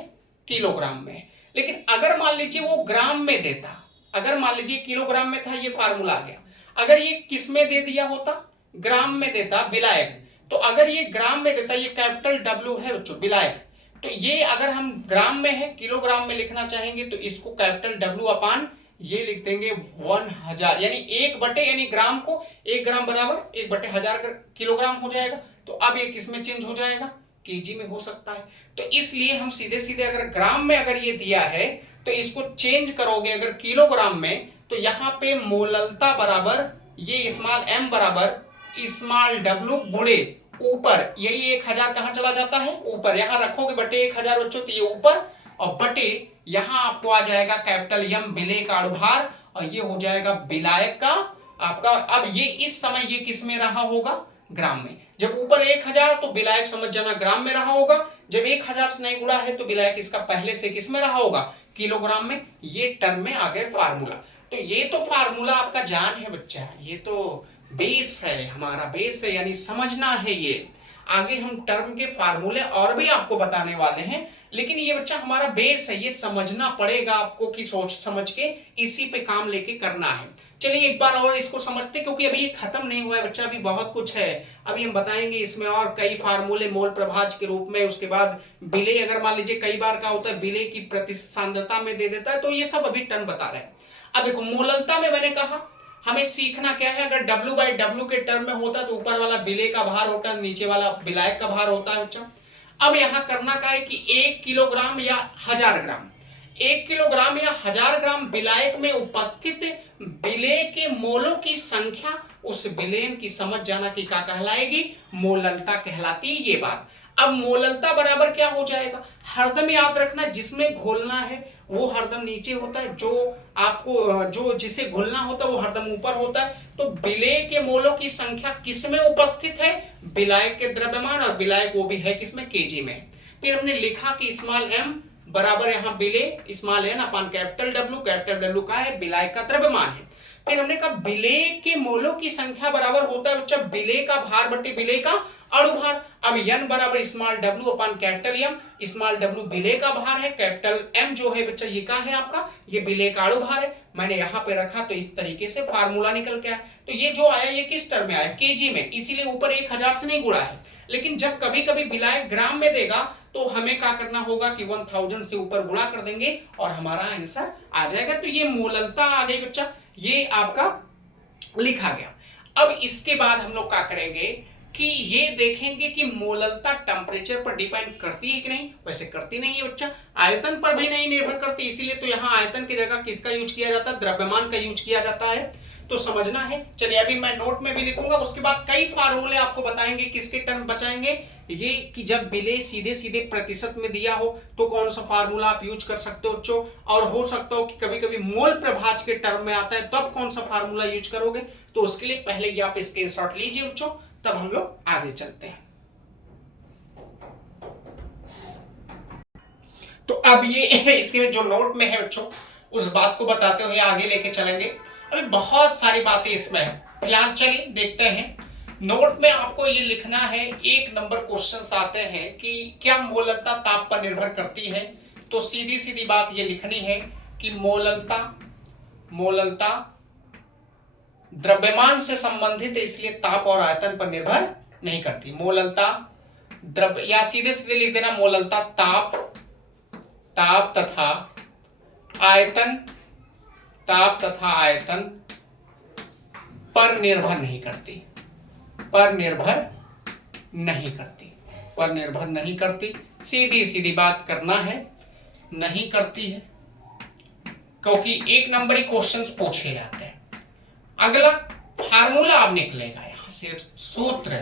किलोग्राम में है। लेकिन अगर मान लीजिए वो ग्राम में देता, अगर मान लीजिए किलोग्राम में था, ये फार्मूला आ गया। अगर ये किस में दे दिया होता, ग्राम में देता विलायक, तो अगर ये ग्राम में देता, ये कैपिटल डब्ल्यू है बच्चों विलायक, तो ये अगर हम ग्राम में है, किलोग्राम में लिखना चाहेंगे तो इसको कैपिटल डब्ल्यू अपान ये लिख देंगे 1000, यानी 1 बटे, यानी ग्राम को 1 ग्राम बराबर 1/1000 किलोग्राम हो जाएगा। तो अब ये किस में चेंज हो जाएगा, केजी में हो सकता है। तो इसलिए हम सीधे सीधे अगर ग्राम में अगर ये दिया है तो इसको चेंज करोगे अगर किलोग्राम में, तो यहां पे मोललता बराबर ये स्मॉल एम बराबर स्मॉल डब्ल्यू गुणे ऊपर, यही 1000 कहां चला जाता है ऊपर, यहां रखोगे बटे 1000 बच्चों, तो ये ऊपर और बटे यहां आपको आ जाएगा कैपिटल एम विलेय का अणुभार, और ये हो जाएगा विलायक का आपका। अब ये इस समय ये किस में रहा होगा, ग्राम में। जब ऊपर 1000 तो विलायक समझ जाना ग्राम में रहा होगा, जब 1000 से नहीं गुणा है तो विलायक इसका पहले से किस में रहा होगा, किलोग्राम में। ये टर्म में आ गए फार्मूला। तो ये तो फार्मूला आपका जान है बच्चा, ये तो बेस है, हमारा बेस है, यानी समझना है ये। आगे हम टर्म के फार्मूले और भी आपको बताने वाले हैं, लेकिन ये बच्चा हमारा बेस है, ये समझना पड़ेगा आपको कि सोच समझ के इसी पे काम लेके करना है। चलिए एक बार और इसको समझते, क्योंकि अभी ये खत्म नहीं हुआ है बच्चा, अभी बहुत कुछ है। अभी हम बताएंगे इसमें और कई फार्मूले मोल प्रभाज के रूप में, उसके बाद विलेय, अगर मान लीजिए कई बार क्या होता है विलेय की प्रतिशत सांद्रता में दे देता है, तो ये सब अभी टर्म बता रहे हैं। अब देखो मोललता में मैंने कहा हमें सीखना क्या है, अगर W/W के टर्म में होता तो ऊपर वाला विलेय का भार होता, नीचे वाला विलायक का भार होता है बच्चा। अब यहां करना क्या है कि 1 किलोग्राम या 1000 ग्राम, 1 किलोग्राम या 1000 ग्राम विलायक में उपस्थित विलेय के मोलों की संख्या, उस विलेयन की समझ जाना कि क्या कहलाएगी, मोललता कहलाती है ये बात। अब मोललता बराबर क्या हो जाएगा, हरदम याद रखना जिसमें घोलना है वो हरदम नीचे होता है, जो आपको जो जिसे घोलना होता है वो हरदम ऊपर होता है। तो विलेय के मोलों की संख्या किसमें उपस्थित है, विलायक के द्रव्यमान, और विलायक वो भी है किसमें, केजी में। फिर हमने लिखा कि स्मॉल एम बराबर यहाँ विलेय स्मॉल एन अपान कैपिटल डब्ल्यू, कैपिटल डब्ल्यू का है विलायक का द्रव्यमान है। फिर हमने कहा विलेय के मोलों की संख्या बराबर होता है बच्चा विलेय का भार बटे विलेय का अणुभार। अब n बराबर स्मॉल w अपान कैपिटल एम, स्मॉल w विलेय का भार है, कैपिटल m जो है बच्चा ये क्या है आपका, ये विलेय का अणुभार है। मैंने यहाँ पे रखा तो इस तरीके से फार्मूला निकल के आया। तो ये जो आया ये किस टर्म में आया, केजी में, इसीलिए ऊपर 1000 से नहीं गुणा है। लेकिन जब कभी कभी विलायक ग्राम में देगा तो हमें क्या करना होगा कि 1000 से ऊपर गुणा कर देंगे और हमारा आंसर आ जाएगा। तो ये मोललता आ गई बच्चा, ये आपका लिखा गया। अब इसके बाद हम लोग क्या करेंगे कि ये देखेंगे कि मोललता टेम्परेचर पर डिपेंड करती है कि नहीं। वैसे करती नहीं है बच्चा, आयतन पर भी नहीं निर्भर करती, इसीलिए तो यहाँ आयतन की जगह किसका यूज किया जाता है, द्रव्यमान का यूज किया जाता है। तो समझना है। चलिए अभी मैं नोट में भी लिखूंगा, उसके बाद कई फार्मूले आपको बताएंगे किसके टर्म बचाएंगे, ये कि जब विलेय सीधे सीधे प्रतिशत में दिया हो तो कौन सा फार्मूला आप यूज कर सकते हो बच्चों, और हो सकता हो कि कभी कभी मोल प्रभाज के टर्म में आता है तब कौन सा फार्मूला यूज करोगे। तो उसके लिए पहले ये आप स्क्रीनशॉट लीजिए बच्चों, तब हम लोग आगे चलते हैं। तो अब ये इसके जो नोट में है बच्चों उस बात को बताते हुए आगे लेके चलेंगे। अभी बहुत सारी बातें इसमें है, फिलहाल चलिए देखते हैं। नोट में आपको ये लिखना है, 1 नंबर क्वेश्चंस आते हैं कि क्या मोललता ताप पर निर्भर करती है। तो सीधी सीधी बात ये लिखनी है कि मोललता द्रव्यमान से संबंधित है, इसलिए ताप और आयतन पर निर्भर नहीं करती। मोललता द्रव्य, या सीधे सीधे लिख देना मोललता ताप तथा आयतन पर निर्भर नहीं करती। सीधी सीधी बात करना है, नहीं करती है, क्योंकि 1 नंबरी क्वेश्चंस पूछे जाते हैं। अगला फार्मूला अब निकलेगा, यहां से सूत्र,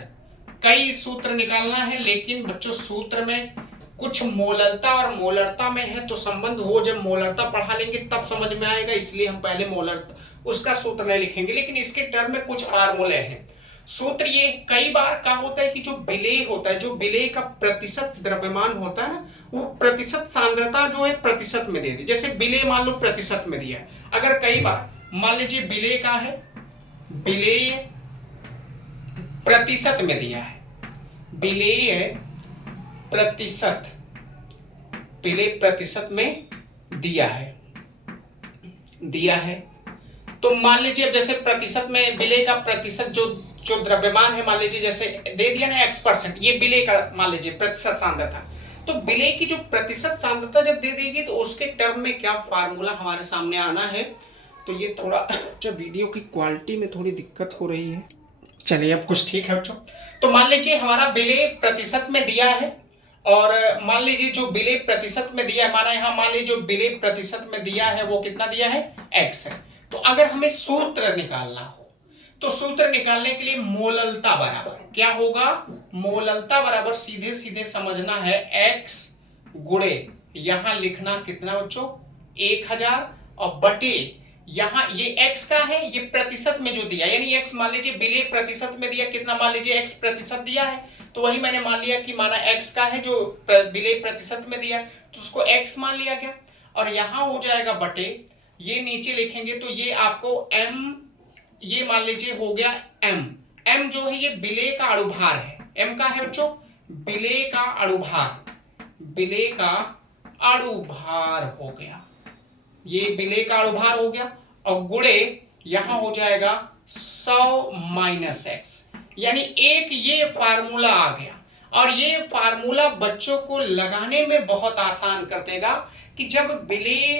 कई सूत्र निकालना है, लेकिन बच्चों सूत्र में कुछ मोललता और मोलरता में है तो संबंध हो, जब मोलरता पढ़ा लेंगे तब समझ में आएगा, इसलिए हम पहले मोलरता उसका सूत्र नहीं लिखेंगे। लेकिन इसके टर्म में कुछ फार्मूले हैं। सूत्र ये कई बार क्या होता है कि जो विलेय होता है, जो विलेय का प्रतिशत द्रव्यमान होता है ना, वो प्रतिशत सांद्रता जो है प्रतिशत में दे दी। जैसे विलेय मान लो प्रतिशत में दिया है, अगर कई बार मान लीजिए विलेय का है, विलेय प्रतिशत में दिया है, विलेय प्रतिशत में दिया है, तो मान लीजिए अब जैसे प्रतिशत में विलेय का प्रतिशत जो जो द्रव्यमान है, मान लीजिए जैसे दे दिया ना x%, ये विलेय का मान लीजिए प्रतिशत सांद्रता। तो विलेय की जो प्रतिशत सांद्रता जब दे देगी तो उसके टर्म में क्या फार्मूला हमारे सामने आना है। तो ये थोड़ा जब वीडियो की क्वालिटी में थोड़ी दिक्कत हो रही है, चलिए अब कुछ ठीक है बच्चों। तो मान लीजिए हमारा विलेय प्रतिशत में दिया है, और मान लीजिए जो विलेय प्रतिशत में दिया है, माना यहाँ मान लीजिए जो विलेय प्रतिशत में दिया है वो कितना दिया है, x है। तो अगर हमें सूत्र निकालना हो तो सूत्र निकालने के लिए मोललता बराबर क्या होगा, मोललता बराबर सीधे सीधे समझना है x गुणे यहां लिखना कितना बच्चों 1000, और बटे यहां ये x का है, ये प्रतिशत में जो दिया, यानी x मान लीजिए विलेय प्रतिशत में दिया कितना, मान लीजिए x प्रतिशत दिया है, तो वही मैंने मान लिया कि माना x का है जो विलेय प्रतिशत में दिया तो उसको x मान लिया गया, और यहां हो जाएगा बटे, ये नीचे लिखेंगे तो ये आपको m, ये मान लीजिए हो गया m जो है ये विलेय का अणुभार है, m का है बच्चों विलेय का अणुभार, विलेय का अणुभार हो गया, ये विलेय का अणुभार हो गया, और गुणे यहां हो जाएगा 100 माइनस x, यानी एक ये फार्मूला आ गया। और ये फार्मूला बच्चों को लगाने में बहुत आसान कर देगा कि जब विलेय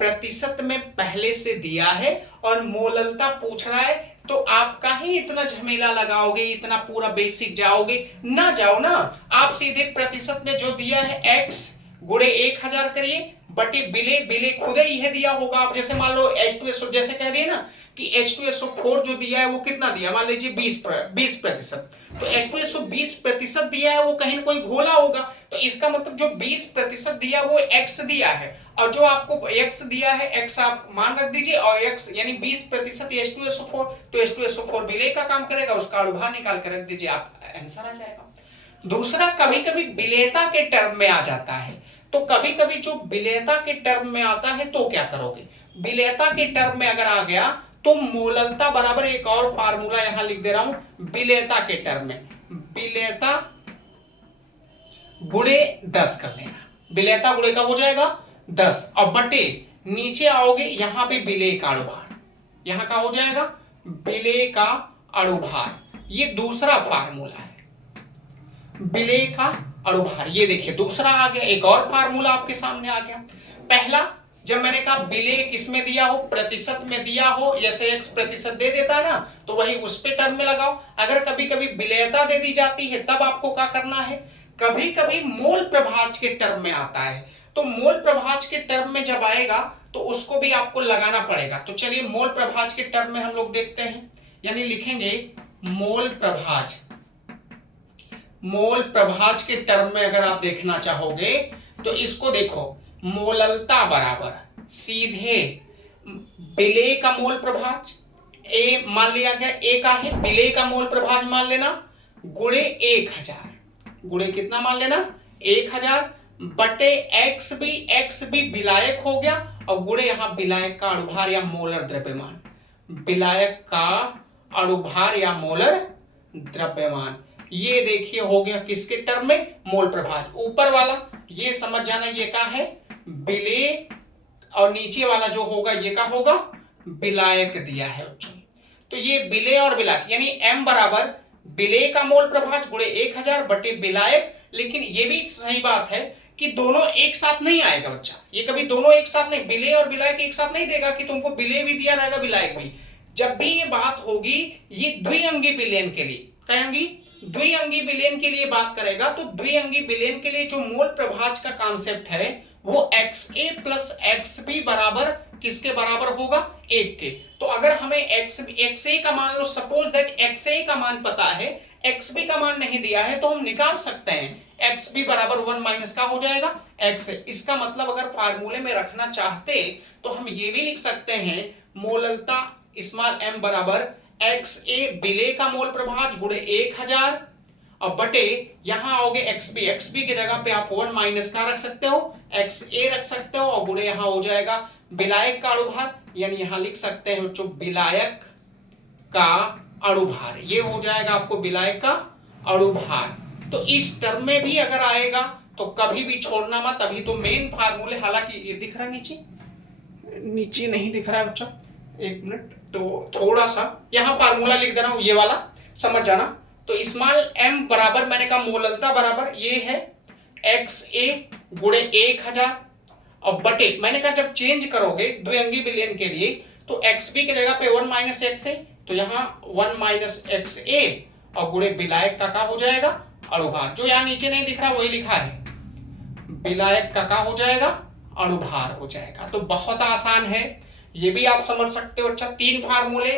प्रतिशत में पहले से दिया है और मोललता पूछ रहा है तो आप काहे इतना झमेला लगाओगे, इतना पूरा बेसिक जाओगे, ना जाओ ना, आप सीधे प्रतिशत में जो दिया है x गुणे 1000 करिए, बटे विलेय खुद ही यह दिया होगा। आप जैसे मान लो H2SO जैसे कह दिए ना कि H2SO4 जो दिया है वो कितना दिया, मान लीजिए 20%, तो H2SO 20% दिया है, वो कहीं ना कहीं घोला होगा, तो इसका मतलब जो 20% दिया वो x दिया है, और जो आपको x दिया है x आप मान रख दीजिए, और x यानी 20% H2SO4, तो H2SO4 विलेय का काम करेगा, उसका अणुभार निकाल कर रख दीजिए, आप आंसर आ जाएगा। दूसरा, कभी कभी विलेयता के टर्म में आ जाता है, तो कभी कभी जो विलेयता के टर्म में आता है तो क्या करोगे, विलेयता के टर्म में अगर आ गया तो मोललता बराबर एक और फार्मूला यहां लिख दे रहा हूं, विलेयता के टर्म में विलेयता गुणे 10 कर लेना, विलेयता गुणे का हो जाएगा 10, और बटे नीचे आओगे यहां पे विलेय का अणुभार, यहां का हो जाएगा विलेय का अणुभार, ये दूसरा फार्मूला है विलेय का अणुभार। ये देखिए दूसरा आ गया, एक और फार्मूला आपके सामने आ गया। पहला जब मैंने कहा विलेय किसमें दिया हो, प्रतिशत में दिया हो, जैसे x प्रतिशत दे देता ना तो वही उस पे टर्म में लगाओ। अगर कभी कभी विलेयता दे दी जाती है तब आपको क्या करना है, कभी कभी मोल प्रभाज के टर्म में आता है, तो मोल प्रभाज के टर्म में जब आएगा तो उसको भी आपको लगाना पड़ेगा। तो चलिए मोल प्रभाज के टर्म में हम लोग देखते हैं, यानी लिखेंगे मोल प्रभाज, मोल प्रभाज के टर्म में अगर आप देखना चाहोगे तो इसको देखो, मोललता बराबर सीधे विलेय का मोल प्रभाज, ए मान लिया गया ए का है, विलेय का मोल प्रभाज मान लेना, गुणे 1000, गुणे कितना मान लेना 1000, बटे x भी विलायक हो गया, और गुणे यहां विलायक का अणुभार या मोलर द्रव्यमान, विलायक का अणुभार या मोलर द्रव्यमान, ये देखिए हो गया किसके टर्म में, मोल प्रभाज। ऊपर वाला ये समझ जाना ये का है विलेय, और नीचे वाला जो होगा ये का होगा विलायक दिया है बच्चों। तो ये विलेय और विलायक यानी m बराबर विलेय का मोल प्रभाज गुणे 1000 बटे विलायक, लेकिन ये भी सही बात है कि दोनों एक साथ नहीं आएगा बच्चा, ये कभी दोनों एक साथ नहीं, विलेय और विलायक एक साथ नहीं देगा कि तुमको विलेय भी दिया रहेगा विलायक भी। जब भी ये बात होगी ये द्विअंगी विलयन के लिए, कहेंगी द्विअंगी विलयन के लिए बात करेगा, तो द्विअंगी विलयन के लिए जो मोल प्रभाज का कॉन्सेप्ट है वो XA प्लस XB बराबर किसके बराबर होगा, 1 के। तो अगर हमें XA का मान लो, सपोज दैट XA का मान पता है, XB का मान नहीं दिया है, तो हम निकाल सकते हैं XB बराबर 1 माइनस का हो जाएगा XA। इसका मतलब अगर फार्मूले में रखना चाहते तो हम ये भी लिख सकते हैं मोललता स्मॉल m बराबर XA विलेय का मोल प्रभाज गुणे 1000, और बटे यहां आओगे XB की जगह पे आप 1 माइनस का रख सकते हो, XA रख सकते हो, और गुणे यहां हो जाएगा विलायक का अणुभार, यानी यहां लिख सकते हैं जो विलायक का अणुभार, ये हो जाएगा आपको विलायक का अणुभार। तो इस टर्म में भी अगर आएगा तो कभी भी छोड़ना मत, अभी तो मेन फार्मूले, हालांकि ये दिख रहा नीचे नहीं दिख रहा है बच्चा, एक मिनट, तो थोड़ा सा यहाँ फार्मूला लिख दे रहा हूं, ये वाला समझ जाना। तो स्मॉल m बराबर, मैंने कहा मोललता बराबर ये है XA गुणे 1000 और बटे, मैंने कहा जब चेंज करोगे द्विअंगी विलयन के लिए तो XB की जगह पे 1 माइनस XA, तो यहाँ 1 माइनस XA और गुणे विलायक का क्या हो जाएगा, अणुभार। जो यहाँ नीचे नहीं दिख रहा वही लिखा है, विलायक का क्या हो जाएगा, अणुभार हो जाएगा। तो बहुत आसान है, ये भी आप समझ सकते हो। अच्छा, 3 फार्मूले,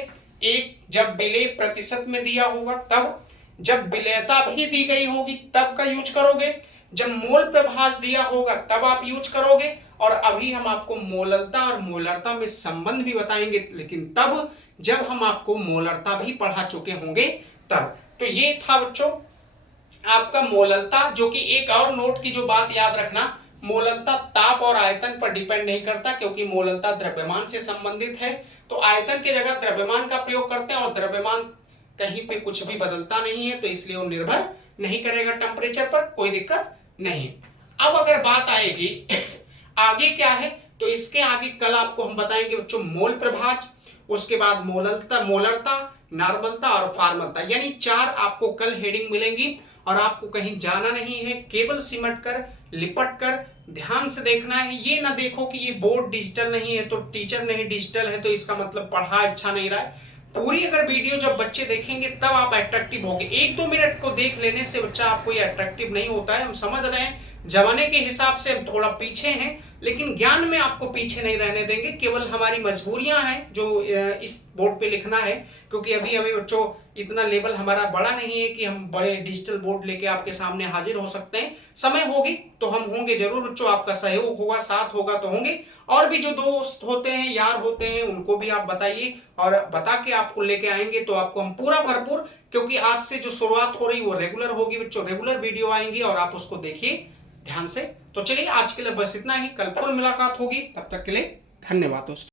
एक जब विलेय प्रतिशत में दिया होगा तब, जब विलेयता भी दी गई होगी तब का यूज करोगे, जब मोल प्रभाज दिया होगा तब आप यूज करोगे, और अभी हम आपको मोललता और मोलरता में संबंध भी बताएंगे, लेकिन तब जब हम आपको मोलरता भी पढ़ा चुके होंगे तब। तो ये था बच्चों आपका मोललता, जो कि एक और नोट की जो बात याद रखना, मोललता ताप और आयतन पर डिपेंड नहीं करता, क्योंकि मोललता द्रव्यमान से संबंधित है। तो आयतन की जगह द्रव्यमान का प्रयोग करते हैं, और द्रव्यमान कहीं पे कुछ भी बदलता नहीं है, तो इसलिए वो निर्भर नहीं करेगा टेम्परेचर पर, कोई दिक्कत नहीं। अब अगर बात आएगी आगे क्या है, तो इसके आगे कल आपको हम बताएंगे बच्चों मोल प्रभाज, उसके बाद मोललता, मोलरता, नॉर्मलता और फॉर्मलता, यानी 4 आपको कल हेडिंग मिलेंगी। और आपको कहीं जाना नहीं है, केवल सिमट कर लिपट कर ध्यान से देखना है। ये ना देखो कि ये बोर्ड डिजिटल नहीं है तो टीचर नहीं डिजिटल है तो इसका मतलब पढ़ा अच्छा नहीं रहा है। पूरी अगर वीडियो जब बच्चे देखेंगे तब आप अट्रैक्टिव होंगे। 1-2 मिनट को देख लेने से बच्चा आपको ये अट्रैक्टिव नहीं होता है। हम समझ रहे हैं जमाने के हिसाब से हम थोड़ा पीछे हैं, लेकिन ज्ञान में आपको पीछे नहीं रहने देंगे। केवल हमारी मजबूरियां हैं जो इस बोर्ड पे लिखना है, क्योंकि अभी हमें बच्चों इतना लेवल हमारा बड़ा नहीं है कि हम बड़े डिजिटल बोर्ड लेके आपके सामने हाजिर हो सकते हैं। समय होगी तो हम होंगे जरूर बच्चों, आपका सहयोग होगा, साथ होगा तो होंगे। और भी जो दोस्त होते हैं, यार होते हैं, उनको भी आप बताइए और बता के आपको लेके आएंगे तो आपको हम पूरा भरपूर, क्योंकि आज से जो शुरुआत हो रही वो रेगुलर होगी बच्चों, रेगुलर वीडियो आएंगी और आप उसको देखिए ध्यान से। तो चलिए आज के लिए बस इतना ही, कल फिर मुलाकात होगी, तब तक के लिए धन्यवाद दोस्तों।